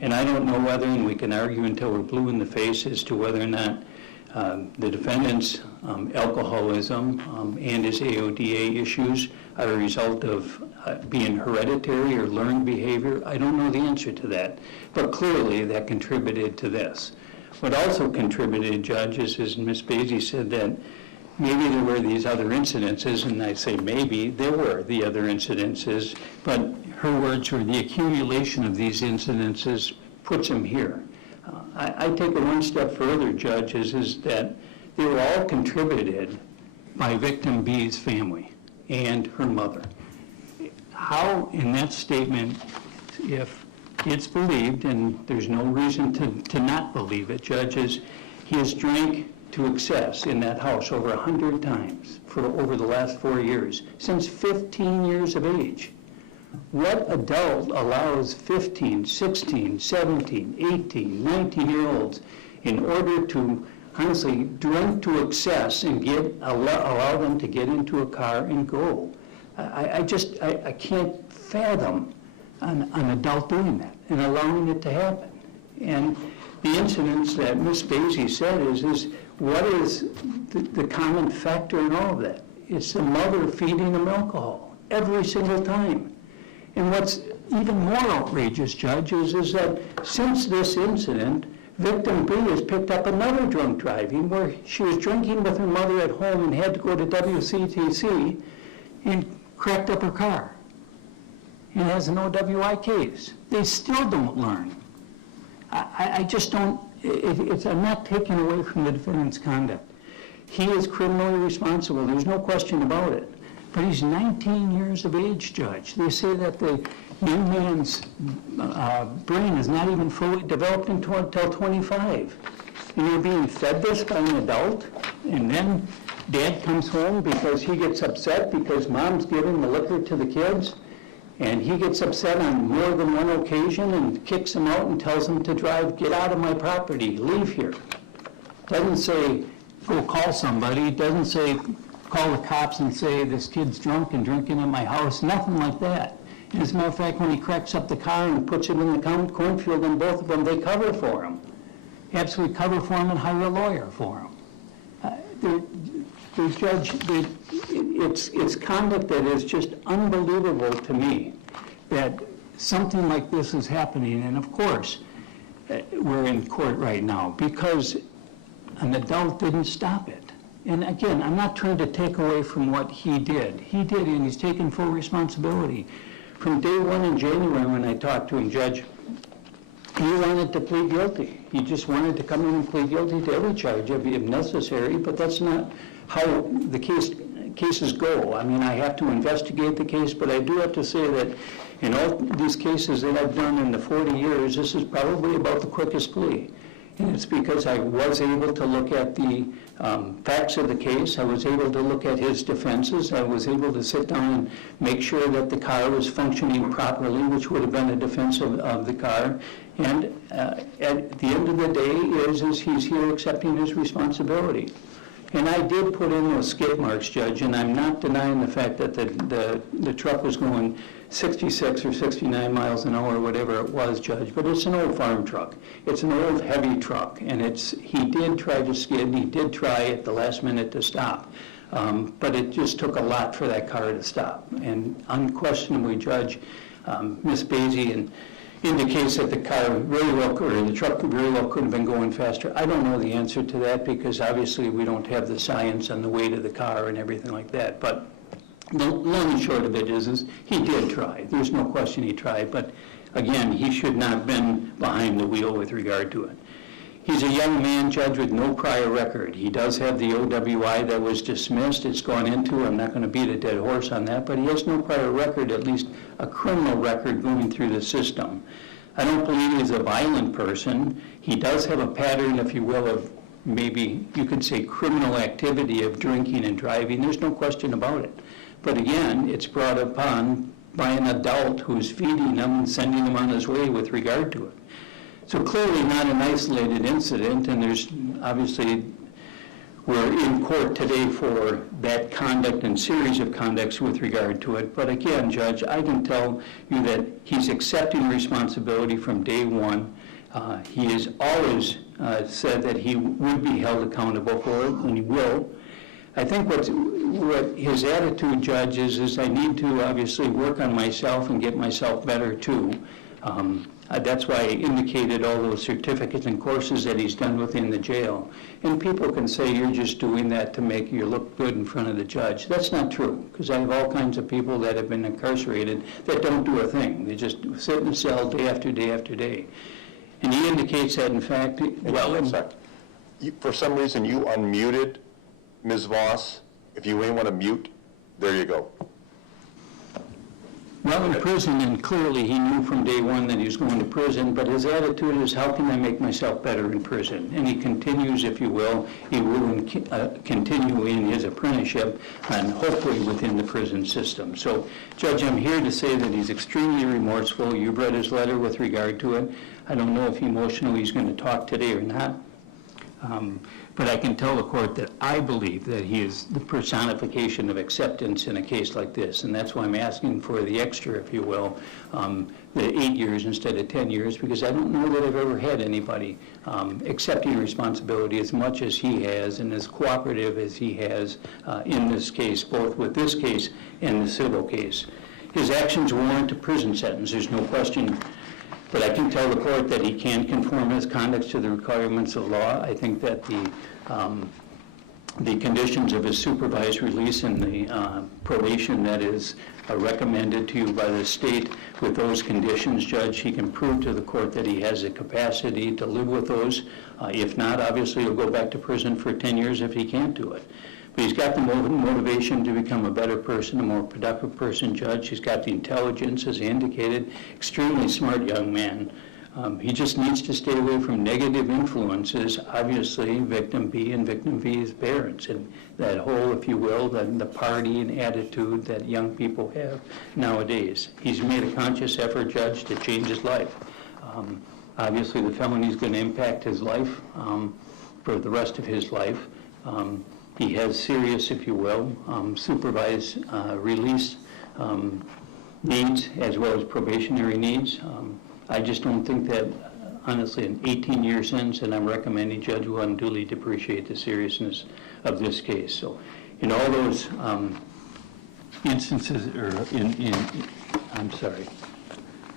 And I don't know whether, and we can argue until we're blue in the face, as to whether or not the defendant's alcoholism and his AODA issues are a result of being hereditary or learned behavior. I don't know the answer to that, but clearly that contributed to this. What also contributed, Judge, is, as Ms. Basie said, that maybe there were these other incidences, and I say maybe there were the other incidences, but her words were the accumulation of these incidences puts him here. I take it one step further, Judge, is that they were all contributed by victim B's family and her mother. How, in that statement, if it's believed, and there's no reason to not believe it, Judge, is he has drank to excess in that house over 100 times for over the last 4 years, since 15 years of age. What adult allows 15, 16, 17, 18, 19-year-olds in order to, honestly, drink to excess and allow them to get into a car and go? I can't fathom an adult doing that and allowing it to happen. And the incidents that Ms. Basie said is what is the common factor in all of that? It's the mother feeding them alcohol every single time. And what's even more outrageous, Judge, is that since this incident, victim B has picked up another drunk driving where she was drinking with her mother at home and had to go to WCTC and cracked up her car. And has an OWI case. They still don't learn. I just don't I'm not taking away from the defendant's conduct. He is criminally responsible, there's no question about it. But he's 19 years of age, Judge. They say that the young man's brain is not even fully developed until 25. And you're being fed this by an adult, and then dad comes home because he gets upset because mom's giving the liquor to the kids, and he gets upset on more than one occasion and kicks him out and tells him to drive, get out of my property, leave here. Doesn't say, go call somebody, doesn't say, call the cops and say, this kid's drunk and drinking in my house, nothing like that. And as a matter of fact, when he cracks up the car and puts it in the cornfield, and both of them, they cover for him. Absolutely cover for him and hire a lawyer for him. The judge, it's conduct that is just unbelievable to me, that something like this is happening. And of course, we're in court right now because an adult didn't stop it. And again, I'm not trying to take away from what he did. He did, and he's taken full responsibility. From day one in January when I talked to him, Judge, he wanted to plead guilty. He just wanted to come in and plead guilty to every charge if necessary, but that's not how the cases go. I mean, I have to investigate the case, but I do have to say that in all these cases that I've done in the 40 years, this is probably about the quickest plea. And it's because I was able to look at the facts of the case. I was able to look at his defenses. I was able to sit down and make sure that the car was functioning properly, which would have been a defense of the car. And at the end of the day is he's here accepting his responsibility. And I did put in those skid marks, Judge, and I'm not denying the fact that the truck was going 66 or 69 miles an hour, whatever it was, Judge, but it's an old farm truck. It's an old heavy truck, and he did try to skid, and he did try at the last minute to stop. But it just took a lot for that car to stop. And unquestionably, Judge, Ms. Basie indicates that the car very well could, or the truck very well could have been going faster. I don't know the answer to that because obviously we don't have the science on the weight of the car and everything like that. But the long and short of it is he did try. There's no question he tried. But again, he should not have been behind the wheel with regard to it. He's a young man, Judge, with no prior record. He does have the OWI that was dismissed. It's gone into, I'm not going to beat a dead horse on that, but he has no prior record, at least a criminal record going through the system. I don't believe he's a violent person. He does have a pattern, if you will, of maybe you could say criminal activity of drinking and driving. There's no question about it. But again, it's brought upon by an adult who's feeding him and sending him on his way with regard to it. So clearly not an isolated incident, and there's obviously, we're in court today for that conduct and series of conducts with regard to it. But again, Judge, I can tell you that he's accepting responsibility from day one. He has always said that he would be held accountable for it, and he will. I think what his attitude, Judge, is I need to obviously work on myself and get myself better too. That's why I indicated all those certificates and courses that he's done within the jail. And people can say you're just doing that to make you look good in front of the judge. That's not true, because I have all kinds of people that have been incarcerated that don't do a thing. They just sit in a cell day after day after day. And he indicates that, in fact, for some reason you unmuted Ms. Voss. If you may want to mute, there you go. Well, in prison, and clearly he knew from day one that he was going to prison, but his attitude is, how can I make myself better in prison? And he continues, if you will, he will continue in his apprenticeship and hopefully within the prison system. So, Judge, I'm here to say that he's extremely remorseful. You've read his letter with regard to it. I don't know if emotionally he's going to talk today or not. But I can tell the court that I believe that he is the personification of acceptance in a case like this, and that's why I'm asking for the extra, if you will, the 8 years instead of 10 years, because I don't know that I've ever had anybody accepting responsibility as much as he has and as cooperative as he has in this case, both with this case and the civil case. His actions warrant a prison sentence, there's no question. But I can tell the court that he can conform his conduct to the requirements of law. I think that the conditions of his supervised release and the probation that is recommended to you by the state. With those conditions, Judge, he can prove to the court that he has the capacity to live with those. If not, obviously, he'll go back to prison for 10 years if he can't do it. But he's got the motivation to become a better person, a more productive person, Judge. He's got the intelligence, as he indicated, extremely smart young man. He just needs to stay away from negative influences, obviously, victim B and victim V's parents, and that whole, if you will, the partying attitude that young people have nowadays. He's made a conscious effort, Judge, to change his life. Obviously, the felony is going to impact his life for the rest of his life. He has serious, if you will, supervised release needs as well as probationary needs. I just don't think that, honestly, an 18-year sentence, and I'm recommending Judge will unduly depreciate the seriousness of this case. So in all those instances, or I'm sorry,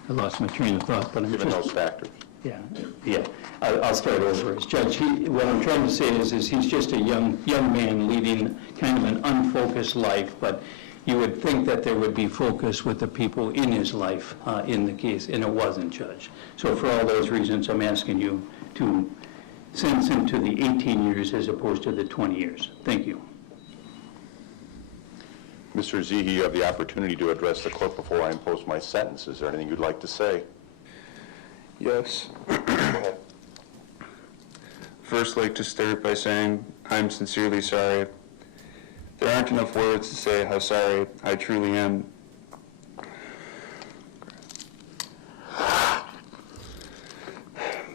I lost my train of thought, but I'm Given just... those factors. Yeah. I'll start over. As Judge, what I'm trying to say is he's just a young man leading kind of an unfocused life, but you would think that there would be focus with the people in his life in the case, and it wasn't, Judge. So for all those reasons, I'm asking you to sentence him to the 18 years as opposed to the 20 years. Thank you. Mr. Zehe, you have the opportunity to address the court before I impose my sentence. Is there anything you'd like to say? Yes. First, I'd like to start by saying I'm sincerely sorry. There aren't enough words to say how sorry I truly am.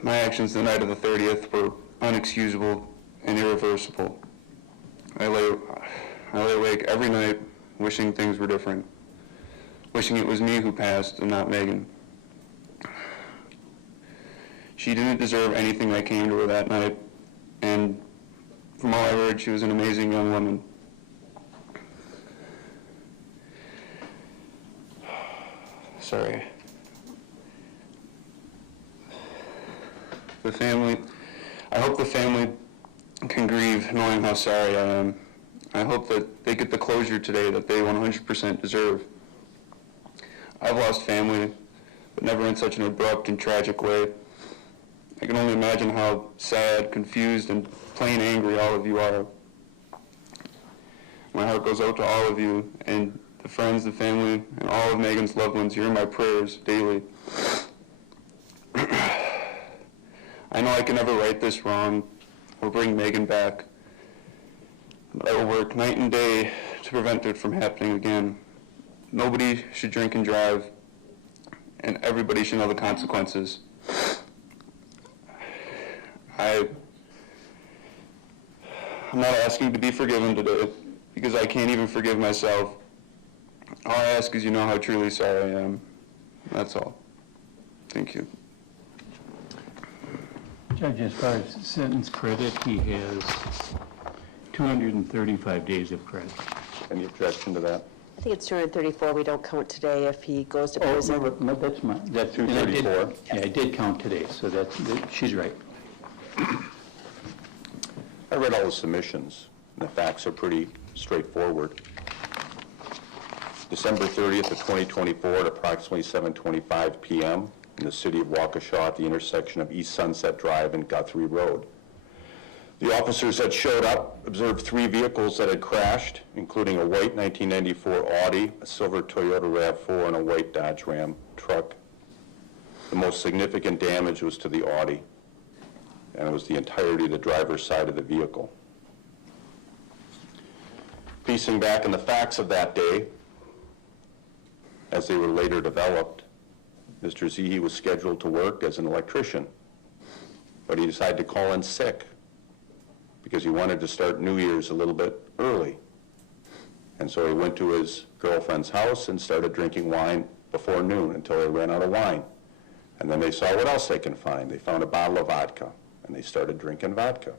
My actions the night of the 30th were unexcusable and irreversible. I lay awake every night wishing things were different, wishing it was me who passed and not Megan. She didn't deserve anything that came to her that night, and from all I heard, she was an amazing young woman. Sorry. I hope the family can grieve knowing how sorry I am. I hope that they get the closure today that they 100% deserve. I've lost family, but never in such an abrupt and tragic way. I can only imagine how sad, confused, and plain angry all of you are. My heart goes out to all of you, and the friends, the family, and all of Megan's loved ones. You're in my prayers daily. I know I can never right this wrong or bring Megan back, but I will work night and day to prevent it from happening again. Nobody should drink and drive, and everybody should know the consequences. I'm not asking to be forgiven today, because I can't even forgive myself. All I ask is you know how truly sorry I am. That's all. Thank you. Judge, as far as sentence credit, he has 235 days of credit. Any objection to that? I think it's 234. We don't count today if he goes to Oh, prison. no, that's mine. That's 234. Yeah, I did count today, so she's right. I read all the submissions, and the facts are pretty straightforward. December 30th of 2024 at approximately 7:25 p.m. in the city of Waukesha at the intersection of East Sunset Drive and Guthrie Road. The officers that showed up observed 3 vehicles that had crashed, including a white 1994 Audi, a silver Toyota RAV4, and a white Dodge Ram truck. The most significant damage was to the Audi, and it was the entirety of the driver's side of the vehicle. Piecing back in the facts of that day, as they were later developed, Mr. Zehe was scheduled to work as an electrician, but he decided to call in sick because he wanted to start New Year's a little bit early. And so he went to his girlfriend's house and started drinking wine before noon until they ran out of wine. And then they saw what else they can find. They found a bottle of vodka, and they started drinking vodka.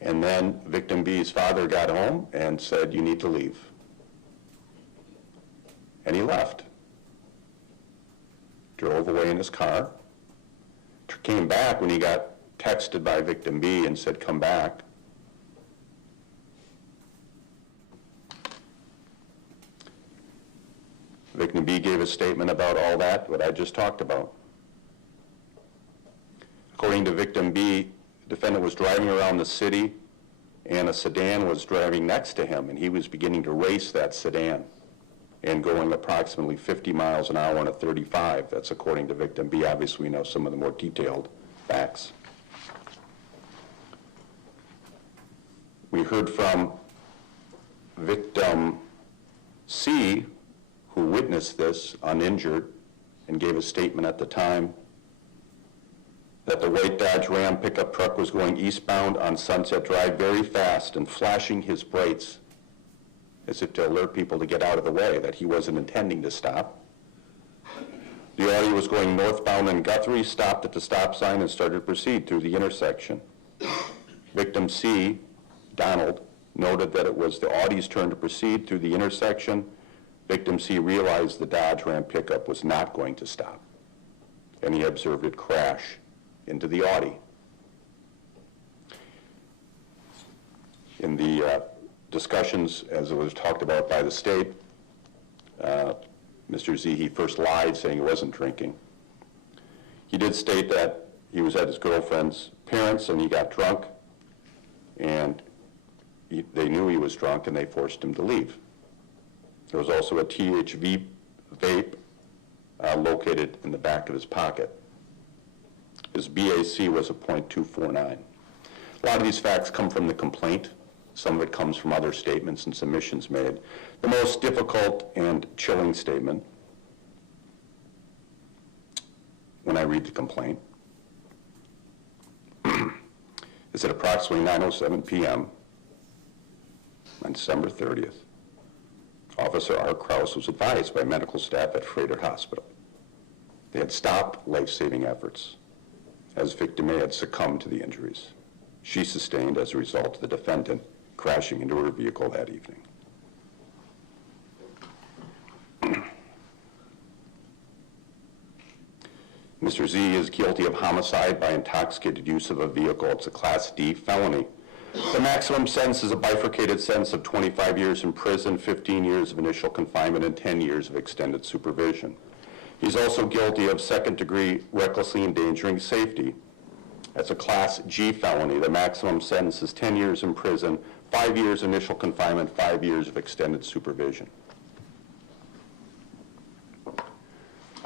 And then victim B's father got home and said, "You need to leave." And he left. Drove away in his car. Came back when he got texted by victim B and said, "Come back." Victim B gave a statement about all that, what I just talked about. According to victim B, the defendant was driving around the city and a sedan was driving next to him, and he was beginning to race that sedan and going approximately 50 miles an hour on a 35. That's according to victim B. Obviously, we know some of the more detailed facts. We heard from victim C, who witnessed this uninjured and gave a statement at the time that the white Dodge Ram pickup truck was going eastbound on Sunset Drive very fast and flashing his brights as if to alert people to get out of the way, that he wasn't intending to stop. The Audi was going northbound in Guthrie, stopped at the stop sign and started to proceed through the intersection. Victim C, Donald, noted that it was the Audi's turn to proceed through the intersection. Victim C realized the Dodge Ram pickup was not going to stop, and he observed it crash into the Audi. In the discussions, as it was talked about by the state, Mr. Z, he first lied, saying he wasn't drinking. He did state that he was at his girlfriend's parents and he got drunk, and they knew he was drunk and they forced him to leave. There was also a THV vape located in the back of his pocket. His BAC was a .249. A lot of these facts come from the complaint. Some of it comes from other statements and submissions made. The most difficult and chilling statement, when I read the complaint, is at approximately 9:07 p.m. on December 30th. Officer R. Krause was advised by medical staff at Freighter Hospital. They had stopped life-saving efforts as victim A had succumbed to the injuries she sustained as a result of the defendant crashing into her vehicle that evening. Mr. Z is guilty of homicide by intoxicated use of a vehicle. It's a Class D felony. The maximum sentence is a bifurcated sentence of 25 years in prison, 15 years of initial confinement, and 10 years of extended supervision. He's also guilty of second-degree recklessly endangering safety. That's a Class G felony. The maximum sentence is 10 years in prison, 5 years initial confinement, 5 years of extended supervision.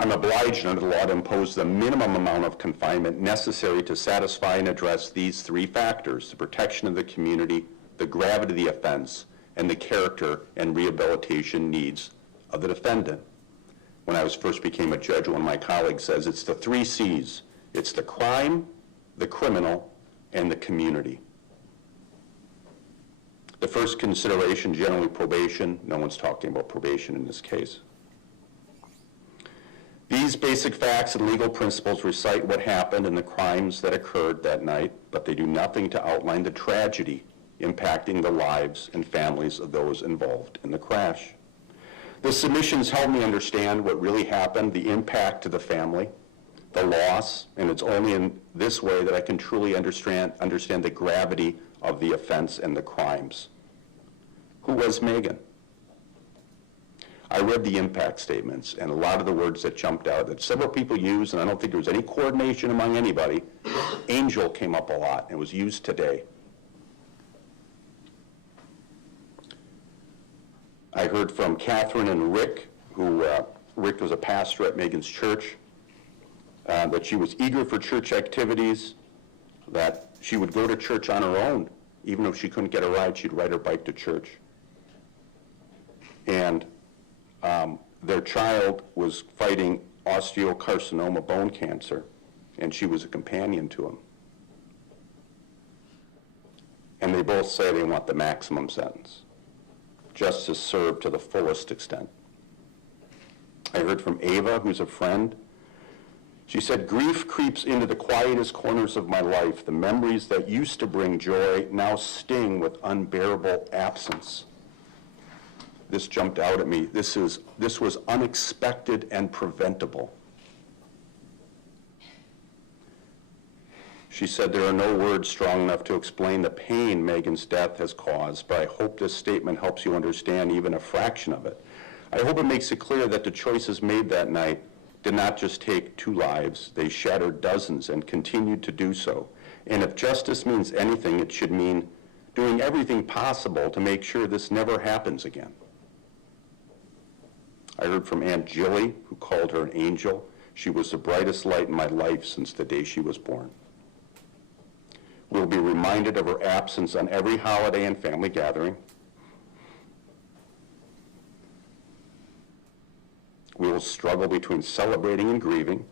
I'm obliged under the law to impose the minimum amount of confinement necessary to satisfy and address these three factors: the protection of the community, the gravity of the offense, and the character and rehabilitation needs of the defendant. When I first became a judge, one of my colleagues says it's the 3 C's. It's the crime, the criminal, and the community. The first consideration, generally probation. No one's talking about probation in this case. These basic facts and legal principles recite what happened and the crimes that occurred that night, but they do nothing to outline the tragedy impacting the lives and families of those involved in the crash. The submissions help me understand what really happened, the impact to the family, the loss, and it's only in this way that I can truly understand the gravity of the offense and the crimes. Who was Megan? I read the impact statements, and a lot of the words that jumped out that several people used, and I don't think there was any coordination among anybody. Angel came up a lot, and was used today. I heard from Catherine and Rick, who Rick was a pastor at Megan's church, that she was eager for church activities, that she would go to church on her own. Even if she couldn't get a ride, she'd ride her bike to church. And their child was fighting osteocarcinoma bone cancer, and she was a companion to him. And they both say they want the maximum sentence. Justice served to the fullest extent. I heard from Ava, who's a friend. She said, "Grief creeps into the quietest corners of my life. The memories that used to bring joy now sting with unbearable absence." This jumped out at me. This was unexpected and preventable. She said, "There are no words strong enough to explain the pain Megan's death has caused, but I hope this statement helps you understand even a fraction of it. I hope it makes it clear that the choices made that night did not just take 2 lives, they shattered dozens and continued to do so. And if justice means anything, it should mean doing everything possible to make sure this never happens again." I heard from Aunt Jilly, who called her an angel. She was the brightest light in my life since the day she was born. We'll be reminded of her absence on every holiday and family gathering. We will struggle between celebrating and grieving.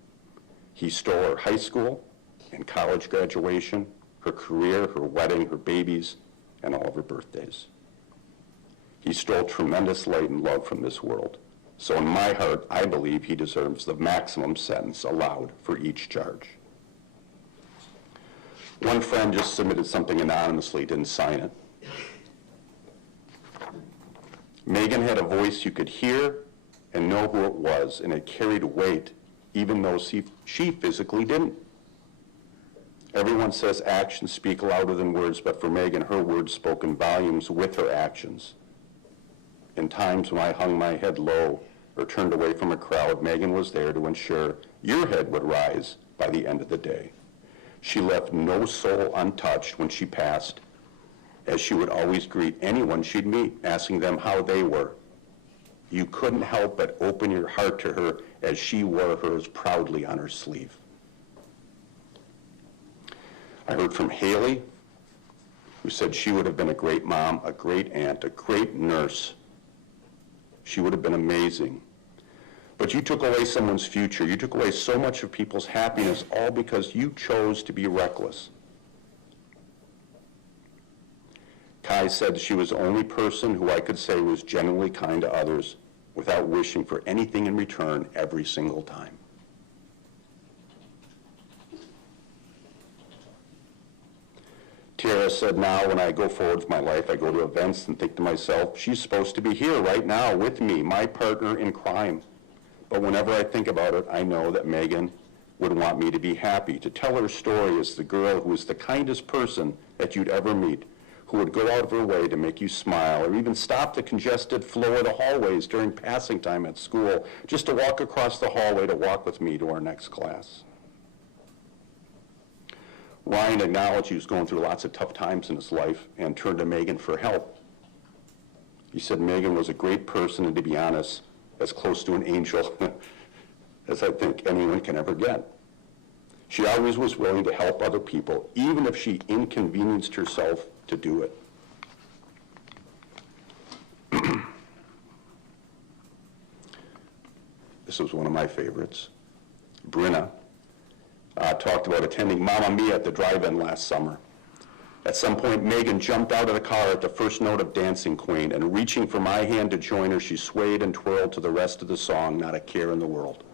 He stole her high school and college graduation, her career, her wedding, her babies, and all of her birthdays. He stole tremendous light and love from this world. So in my heart, I believe he deserves the maximum sentence allowed for each charge. One friend just submitted something anonymously, didn't sign it. Megan had a voice you could hear and know who it was, and it carried weight, even though she physically didn't. Everyone says actions speak louder than words, but for Megan, her words spoke in volumes with her actions. In times when I hung my head low or turned away from a crowd, Megan was there to ensure your head would rise by the end of the day. She left no soul untouched when she passed, as she would always greet anyone she'd meet, asking them how they were. You couldn't help but open your heart to her as she wore hers proudly on her sleeve. I heard from Haley, who said she would have been a great mom, a great aunt, a great nurse. She would have been amazing. But you took away someone's future. You took away so much of people's happiness, all because you chose to be reckless. Kai said she was the only person who I could say was genuinely kind to others without wishing for anything in return every single time. Tara said, now when I go forward with my life, I go to events and think to myself, she's supposed to be here right now with me, my partner in crime. But whenever I think about it, I know that Megan would want me to be happy, to tell her story as the girl who was the kindest person that you'd ever meet, who would go out of her way to make you smile, or even stop the congested flow of the hallways during passing time at school, just to walk across the hallway to walk with me to our next class. Ryan acknowledged he was going through lots of tough times in his life and turned to Megan for help. He said Megan was a great person, and to be honest, as close to an angel as I think anyone can ever get. She always was willing to help other people, even if she inconvenienced herself to do it. This was one of my favorites. Brenna talked about attending Mamma Mia at the drive-in last summer. At some point, Megan jumped out of the car at the first note of Dancing Queen, and reaching for my hand to join her, she swayed and twirled to the rest of the song, not a care in the world.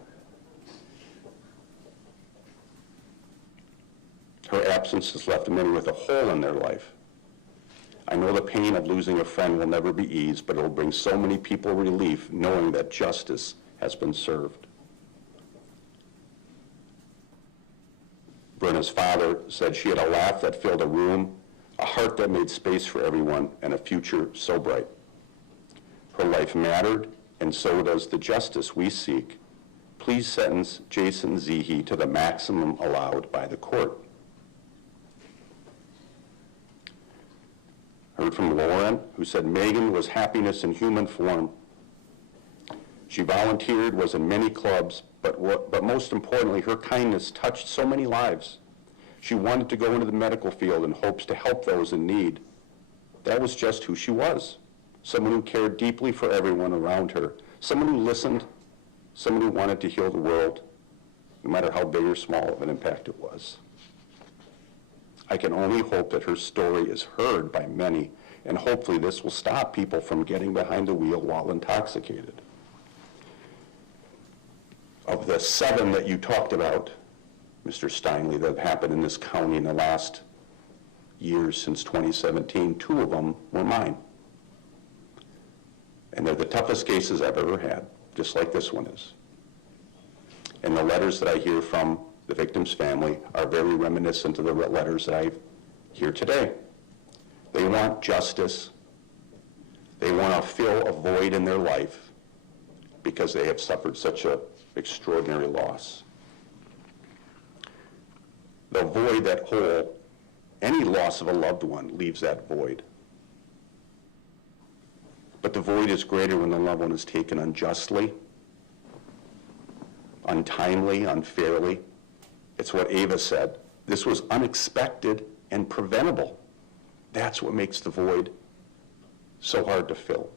Her absence has left many with a hole in their life. I know the pain of losing a friend will never be eased, but it will bring so many people relief knowing that justice has been served. Brenna's father said she had a laugh that filled a room, a heart that made space for everyone, and a future so bright. Her life mattered, and so does the justice we seek. Please sentence Jason Zehe to the maximum allowed by the court. Heard from Lauren, who said Megan was happiness in human form. She volunteered, was in many clubs, but most importantly, her kindness touched so many lives. She wanted to go into the medical field in hopes to help those in need. That was just who she was. Someone who cared deeply for everyone around her. Someone who listened. Someone who wanted to heal the world, no matter how big or small of an impact it was. I can only hope that her story is heard by many, and hopefully this will stop people from getting behind the wheel while intoxicated. Of the 7 that you talked about, Mr. Steinley, that have happened in this county in the last years since 2017, 2 of them were mine. And they're the toughest cases I've ever had, just like this one is. And the letters that I hear from the victim's family, are very reminiscent of the letters that I hear today. They want justice. They want to fill a void in their life because they have suffered such an extraordinary loss. The void, that hole, any loss of a loved one leaves that void. But the void is greater when the loved one is taken unjustly, untimely, unfairly. It's what Ava said. This was unexpected and preventable. That's what makes the void so hard to fill.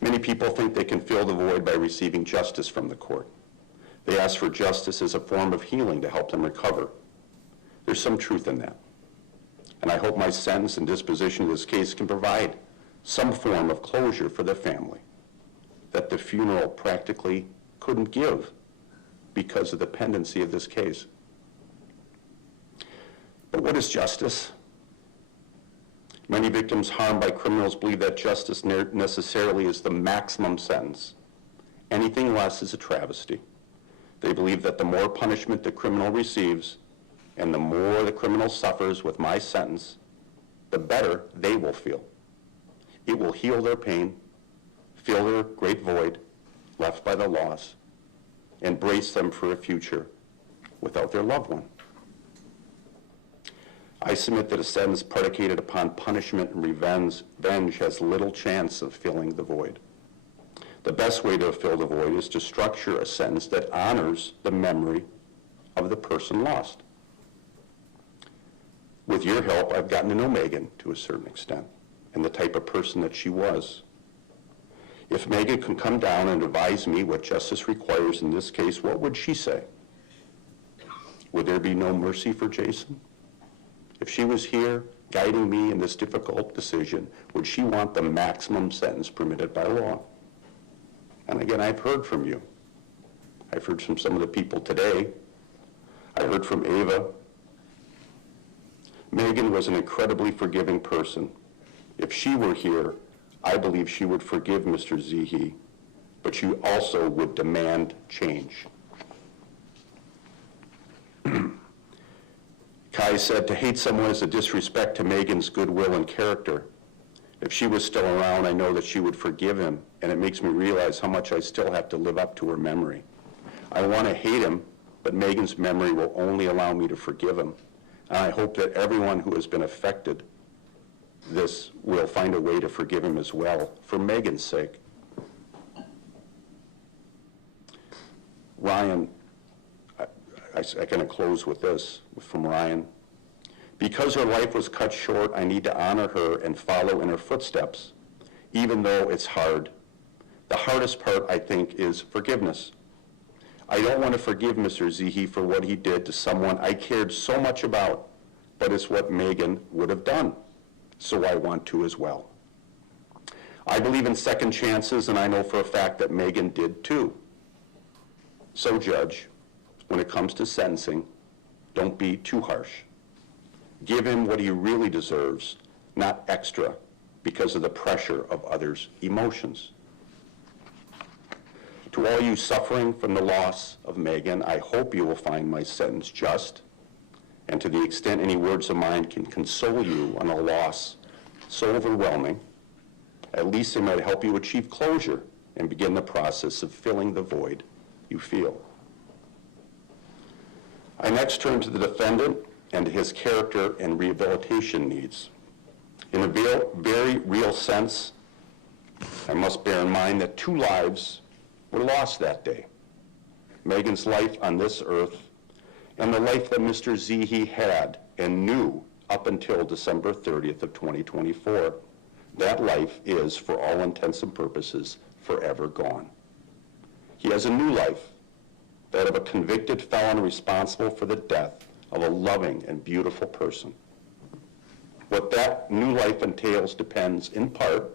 Many people think they can fill the void by receiving justice from the court. They ask for justice as a form of healing to help them recover. There's some truth in that. And I hope my sentence and disposition of this case can provide some form of closure for the family that the funeral practically couldn't give because of the pendency of this case. But what is justice? Many victims harmed by criminals believe that justice necessarily is the maximum sentence. Anything less is a travesty. They believe that the more punishment the criminal receives and the more the criminal suffers with my sentence, the better they will feel. It will heal their pain, fill their great void left by the loss, and brace them for a future without their loved one. I submit that a sentence predicated upon punishment and revenge has little chance of filling the void. The best way to fill the void is to structure a sentence that honors the memory of the person lost. With your help, I've gotten to know Megan to a certain extent and the type of person that she was. If Megan can come down and advise me what justice requires in this case, what would she say? Would there be no mercy for Jason? If she was here guiding me in this difficult decision, would she want the maximum sentence permitted by law? And again, I've heard from you. I've heard from some of the people today. I heard from Ava. Megan was an incredibly forgiving person. If she were here, I believe she would forgive Mr. Zehe, but she also would demand change. Kai said, to hate someone is a disrespect to Megan's goodwill and character. If she was still around, I know that she would forgive him, and it makes me realize how much I still have to live up to her memory. I want to hate him, but Megan's memory will only allow me to forgive him. And I hope that everyone who has been affected this will find a way to forgive him as well, for Megan's sake. Ryan, I kind of close with this from Ryan. Because her life was cut short, I need to honor her and follow in her footsteps, even though it's hard. The hardest part, I think, is forgiveness. I don't want to forgive Mr. Zehe for what he did to someone I cared so much about, but it's what Megan would have done, so I want to as well. I believe in second chances, and I know for a fact that Megan did too. So, Judge, when it comes to sentencing, don't be too harsh. Give him what he really deserves, not extra, because of the pressure of others' emotions. To all you suffering from the loss of Megan, I hope you will find my sentence just, and to the extent any words of mine can console you on a loss so overwhelming, at least they might help you achieve closure and begin the process of filling the void you feel. I next turn to the defendant and his character and rehabilitation needs. In a very real sense, I must bear in mind that 2 lives were lost that day. Megan's life on this earth and the life that Mr. Zehe had and knew up until December 30th of 2024. That life is, for all intents and purposes, forever gone. He has a new life, that of a convicted felon responsible for the death of a loving and beautiful person. What that new life entails depends in part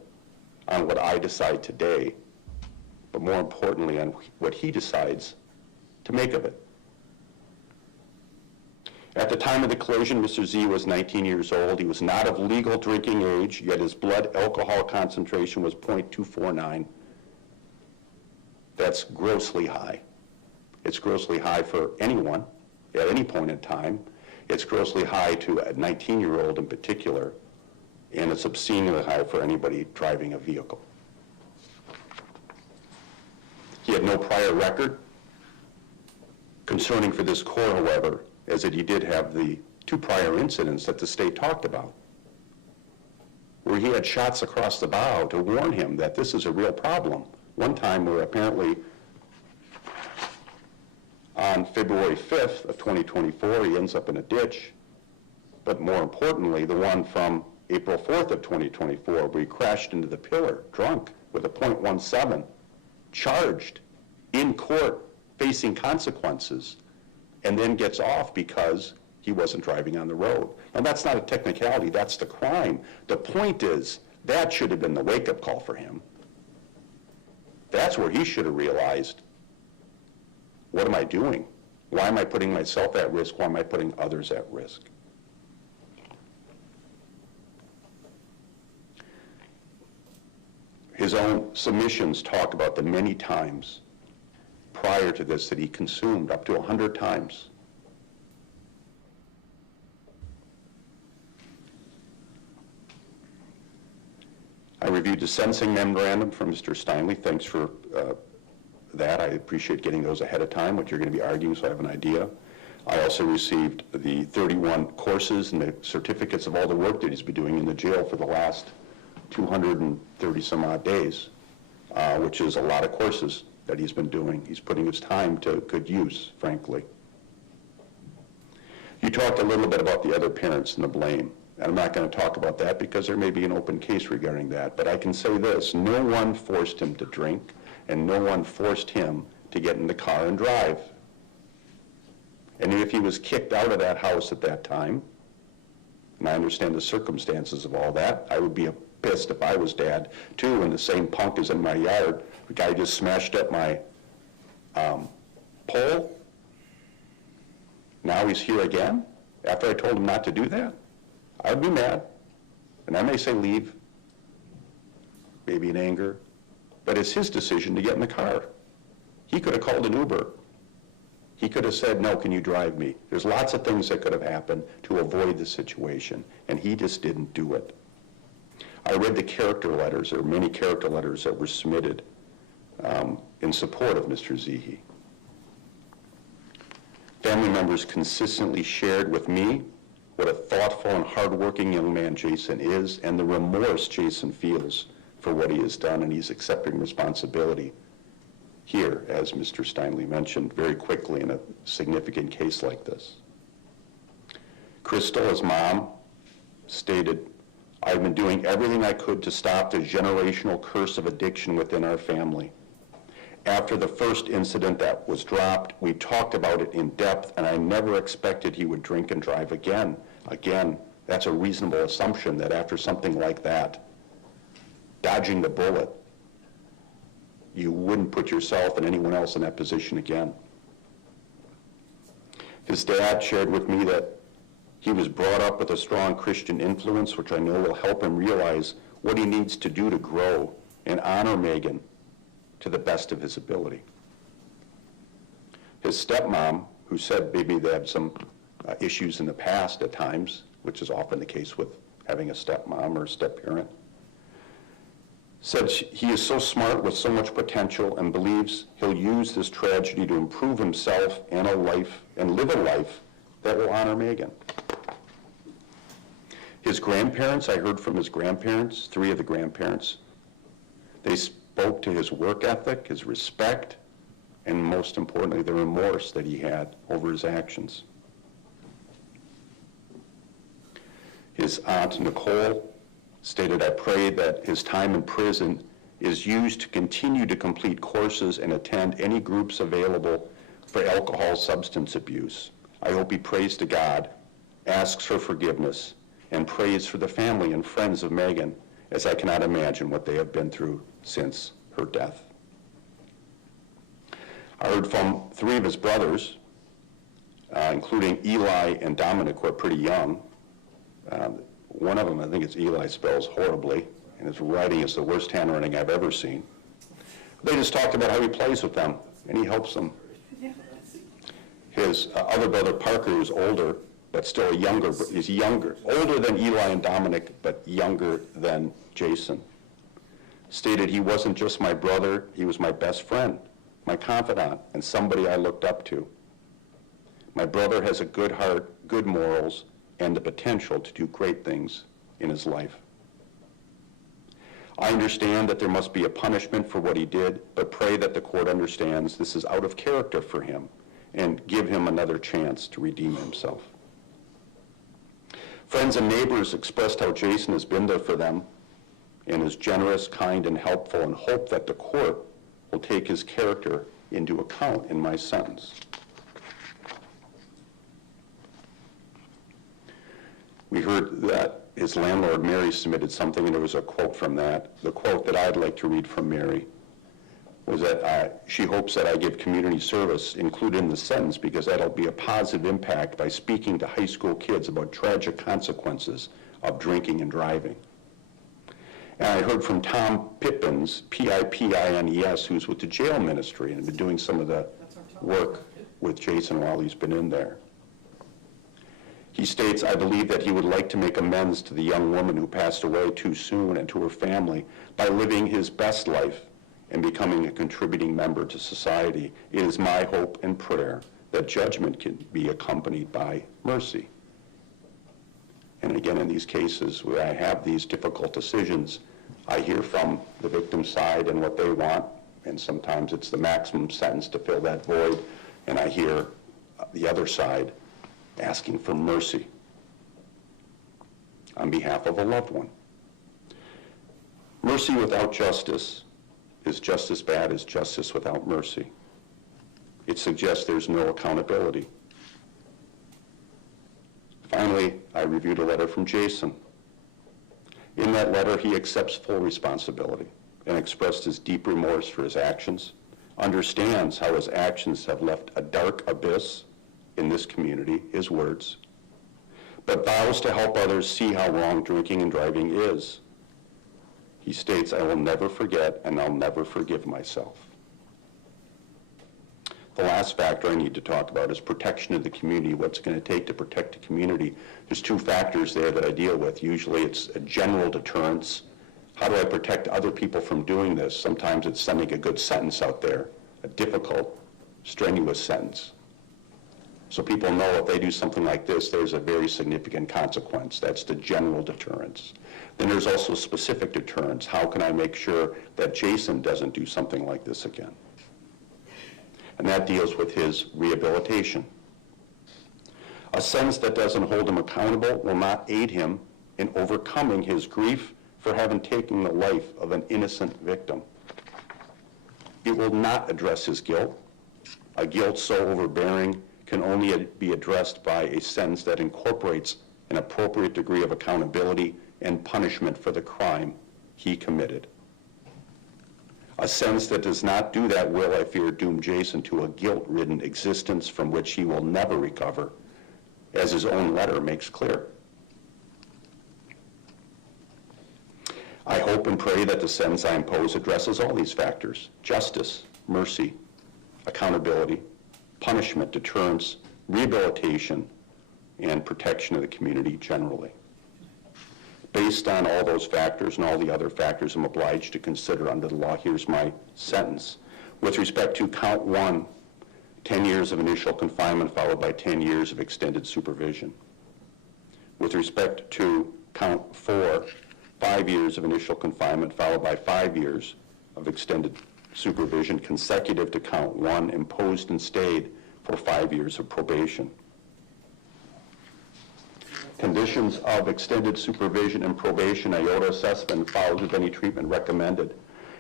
on what I decide today, but more importantly on what he decides to make of it. At the time of the collision, Mr. Z was 19 years old. He was not of legal drinking age, yet his blood alcohol concentration was .249. That's grossly high. It's grossly high for anyone at any point in time. It's grossly high to a 19-year-old in particular, and it's obscenely high for anybody driving a vehicle. He had no prior record. Concerning for this court, however, is that he did have the 2 prior incidents that the state talked about, where he had shots across the bow to warn him that this is a real problem. One time where apparently on February 5th of 2024, he ends up in a ditch. But more importantly, the one from April 4th of 2024, where he crashed into the pillar, drunk, with a .17, charged in court, facing consequences, and then gets off because he wasn't driving on the road. Now, that's not a technicality, that's the crime. The point is, that should have been the wake-up call for him. That's where he should have realized, what am I doing? Why am I putting myself at risk? Why am I putting others at risk? His own submissions talk about the many times prior to this that he consumed, up to 100 times. I reviewed the sentencing memorandum from Mr. Steinle. Thanks for that. I appreciate getting those ahead of time, what you're going to be arguing, so I have an idea. I also received the 31 courses and the certificates of all the work that he's been doing in the jail for the last 230 some odd days, which is a lot of courses that he's been doing. He's putting his time to good use, frankly. You talked a little bit about the other parents and the blame. And I'm not going to talk about that because there may be an open case regarding that. But I can say this, no one forced him to drink, and no one forced him to get in the car and drive. And if he was kicked out of that house at that time, and I understand the circumstances of all that, I would be pissed if I was dad, too, and the same punk is in my yard. The guy just smashed up my pole. Now he's here again, after I told him not to do that. I'd be mad, and I may say leave, maybe in anger, but it's his decision to get in the car. He could have called an Uber. He could have said, no, can you drive me? There's lots of things that could have happened to avoid the situation, and he just didn't do it. I read the character letters. There were many character letters that were submitted in support of Mr. Zehe. Family members consistently shared with me what a thoughtful and hardworking young man Jason is, and the remorse Jason feels for what he has done, and he's accepting responsibility here, as Mr. Steinle mentioned, very quickly in a significant case like this. Crystal, his mom, stated, I've been doing everything I could to stop the generational curse of addiction within our family. After the first incident that was dropped, we talked about it in depth, and I never expected he would drink and drive again. Again, that's a reasonable assumption that after something like that, dodging the bullet, you wouldn't put yourself and anyone else in that position again. His dad shared with me that he was brought up with a strong Christian influence, which I know will help him realize what he needs to do to grow and honor Megan to the best of his ability. His stepmom, who said maybe they had some issues in the past at times, which is often the case with having a stepmom or a step-parent, said he is so smart with so much potential and believes he'll use this tragedy to improve himself and live a life that will honor Megan. His grandparents, I heard from his grandparents, 3 of the grandparents, they spoke to his work ethic, his respect, and most importantly, the remorse that he had over his actions. His aunt, Nicole, stated, I pray that his time in prison is used to continue to complete courses and attend any groups available for alcohol substance abuse. I hope he prays to God, asks for forgiveness, and prays for the family and friends of Megan, as I cannot imagine what they have been through since her death. I heard from 3 of his brothers, including Eli and Dominic, who are pretty young. One of them, I think it's Eli, spells horribly, and his writing is the worst handwriting I've ever seen. They just talked about how he plays with them, and he helps them. his other brother Parker, who's older, but still is younger, older than Eli and Dominic, but younger than Jason, stated he wasn't just my brother, he was my best friend, my confidant, and somebody I looked up to. My brother has a good heart, good morals, and the potential to do great things in his life. I understand that there must be a punishment for what he did, but pray that the court understands this is out of character for him and give him another chance to redeem himself. Friends and neighbors expressed how Jason has been there for them and is generous, kind, and helpful, and hope that the court will take his character into account in my sentence. We heard that his landlord, Mary, submitted something, and there was a quote from that. The quote that I'd like to read from Mary was that she hopes that I give community service included in the sentence because that'll be a positive impact by speaking to high school kids about tragic consequences of drinking and driving. And I heard from Tom Pippins, P-I-P-I-N-E-S, who's with the jail ministry and been doing some of the work with Jason while he's been in there. He states, I believe that he would like to make amends to the young woman who passed away too soon and to her family by living his best life and becoming a contributing member to society. It is my hope and prayer that judgment can be accompanied by mercy. And again, in these cases where I have these difficult decisions, I hear from the victim side and what they want, and sometimes it's the maximum sentence to fill that void, and I hear the other side asking for mercy on behalf of a loved one. Mercy without justice is just as bad as justice without mercy. It suggests there's no accountability. Finally, I reviewed a letter from Jason. In that letter, he accepts full responsibility and expressed his deep remorse for his actions, understands how his actions have left a dark abyss in this community, his words, but vows to help others see how wrong drinking and driving is. He states, I will never forget and I'll never forgive myself. The last factor I need to talk about is protection of the community, what's going to take to protect the community. There's two factors there that I deal with. Usually it's a general deterrence. How do I protect other people from doing this? Sometimes it's sending a good sentence out there, a difficult, strenuous sentence. So people know if they do something like this, there's a very significant consequence. That's the general deterrence. Then there's also specific deterrence. How can I make sure that Jason doesn't do something like this again? And that deals with his rehabilitation. A sentence that doesn't hold him accountable will not aid him in overcoming his grief for having taken the life of an innocent victim. It will not address his guilt. A guilt so overbearing can only be addressed by a sentence that incorporates an appropriate degree of accountability and punishment for the crime he committed. A sentence that does not do that will, I fear, doom Jason to a guilt-ridden existence from which he will never recover, as his own letter makes clear. I hope and pray that the sentence I impose addresses all these factors: justice, mercy, accountability, punishment, deterrence, rehabilitation, and protection of the community generally. Based on all those factors and all the other factors I'm obliged to consider under the law, here's my sentence. With respect to count 1, 10 years of initial confinement followed by 10 years of extended supervision. With respect to count 4, 5 years of initial confinement followed by 5 years of extended supervision consecutive to count 1, imposed and stayed for 5 years of probation. Conditions of extended supervision and probation: iota assessment followed with any treatment recommended.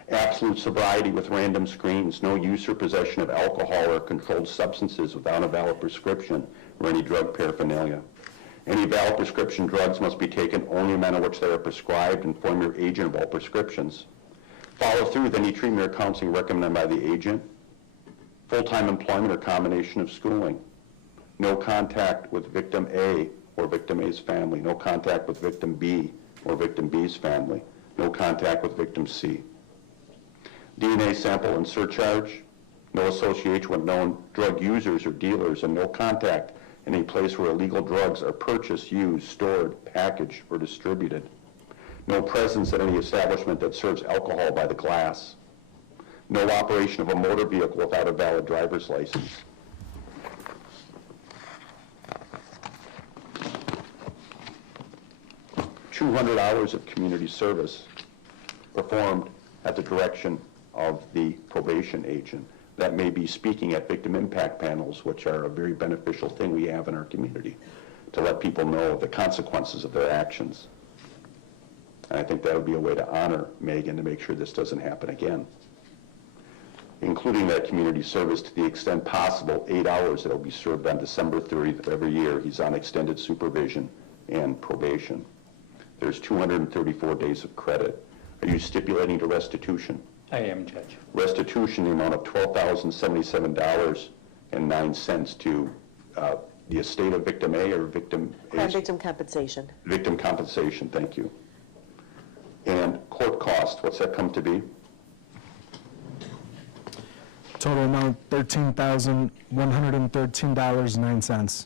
Absolute sobriety with random screens, no use or possession of alcohol or controlled substances without a valid prescription or any drug paraphernalia. Any valid prescription drugs must be taken only in the manner in which they are prescribed. Inform your agent of all prescriptions. Follow through with any treatment or counseling recommended by the agent. Full-time employment or combination of schooling. No contact with victim A or victim A's family. No contact with victim B or victim B's family. No contact with victim C. DNA sample and surcharge. no association with known drug users or dealers, and no contact in a place where illegal drugs are purchased, used, stored, packaged, or distributed. No presence at any establishment that serves alcohol by the glass. No operation of a motor vehicle without a valid driver's license. $200 hours of community service performed at the direction of the probation agent. That may be speaking at victim impact panels, which are a very beneficial thing we have in our community, to let people know the consequences of their actions. And I think that would be a way to honor Megan to make sure this doesn't happen again. Including that community service to the extent possible, 8 hours that will be served on December 30th of every year. He's on extended supervision and probation. There's 234 days of credit. Are you stipulating to restitution? I am, Judge. Restitution, the amount of $12,077.09 to the estate of victim A or victim A's? Victim compensation. Victim compensation, thank you. And court cost, what's that come to be? Total amount, $13,113.09.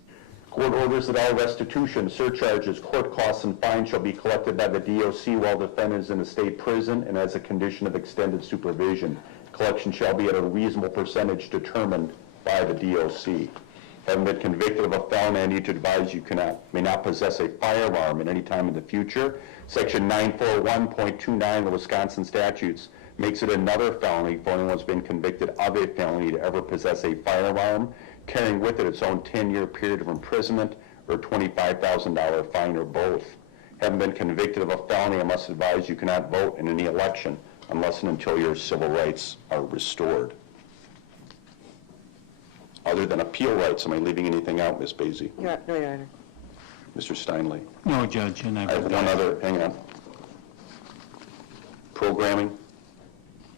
Court orders that all restitution, surcharges, court costs, and fines shall be collected by the DOC while defendant is in a state prison and as a condition of extended supervision. Collection shall be at a reasonable percentage determined by the DOC. Having been convicted of a felony, I need to advise you may not possess a firearm at any time in the future. Section 941.29 of the Wisconsin statutes makes it another felony for anyone who's been convicted of a felony to ever possess a firearm, carrying with it its own 10-year period of imprisonment or $25,000 fine or both. Having been convicted of a felony, I must advise you cannot vote in any election unless and until your civil rights are restored. Other than appeal rights, am I leaving anything out, Ms. Basie? No, Your Honor. Mr. Steinle? No, Judge, and I have one other, hang on. Programming?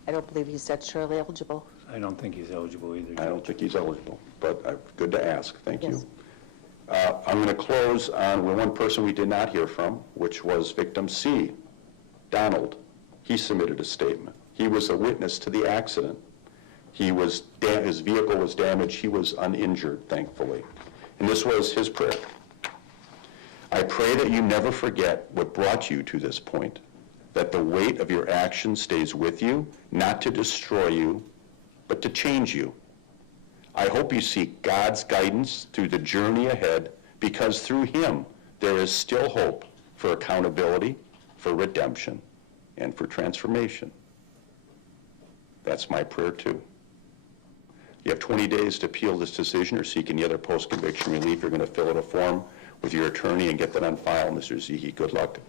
I don't believe he's statutorily eligible. I don't think he's eligible either. I don't think he's eligible, but good to ask, thank Yes. you. I'm going to close on one person we did not hear from, which was victim C, Donald. He submitted a statement. He was a witness to the accident. His vehicle was damaged. He was uninjured, thankfully. And this was his prayer. I pray that you never forget what brought you to this point, that the weight of your actions stays with you, not to destroy you, but to change you. I hope you seek God's guidance through the journey ahead, because through Him there is still hope for accountability, for redemption, and for transformation. That's my prayer too. You have 20 days to appeal this decision or seek any other post-conviction relief. You're going to fill out a form with your attorney and get that on file, Mr. Zehe. Good luck.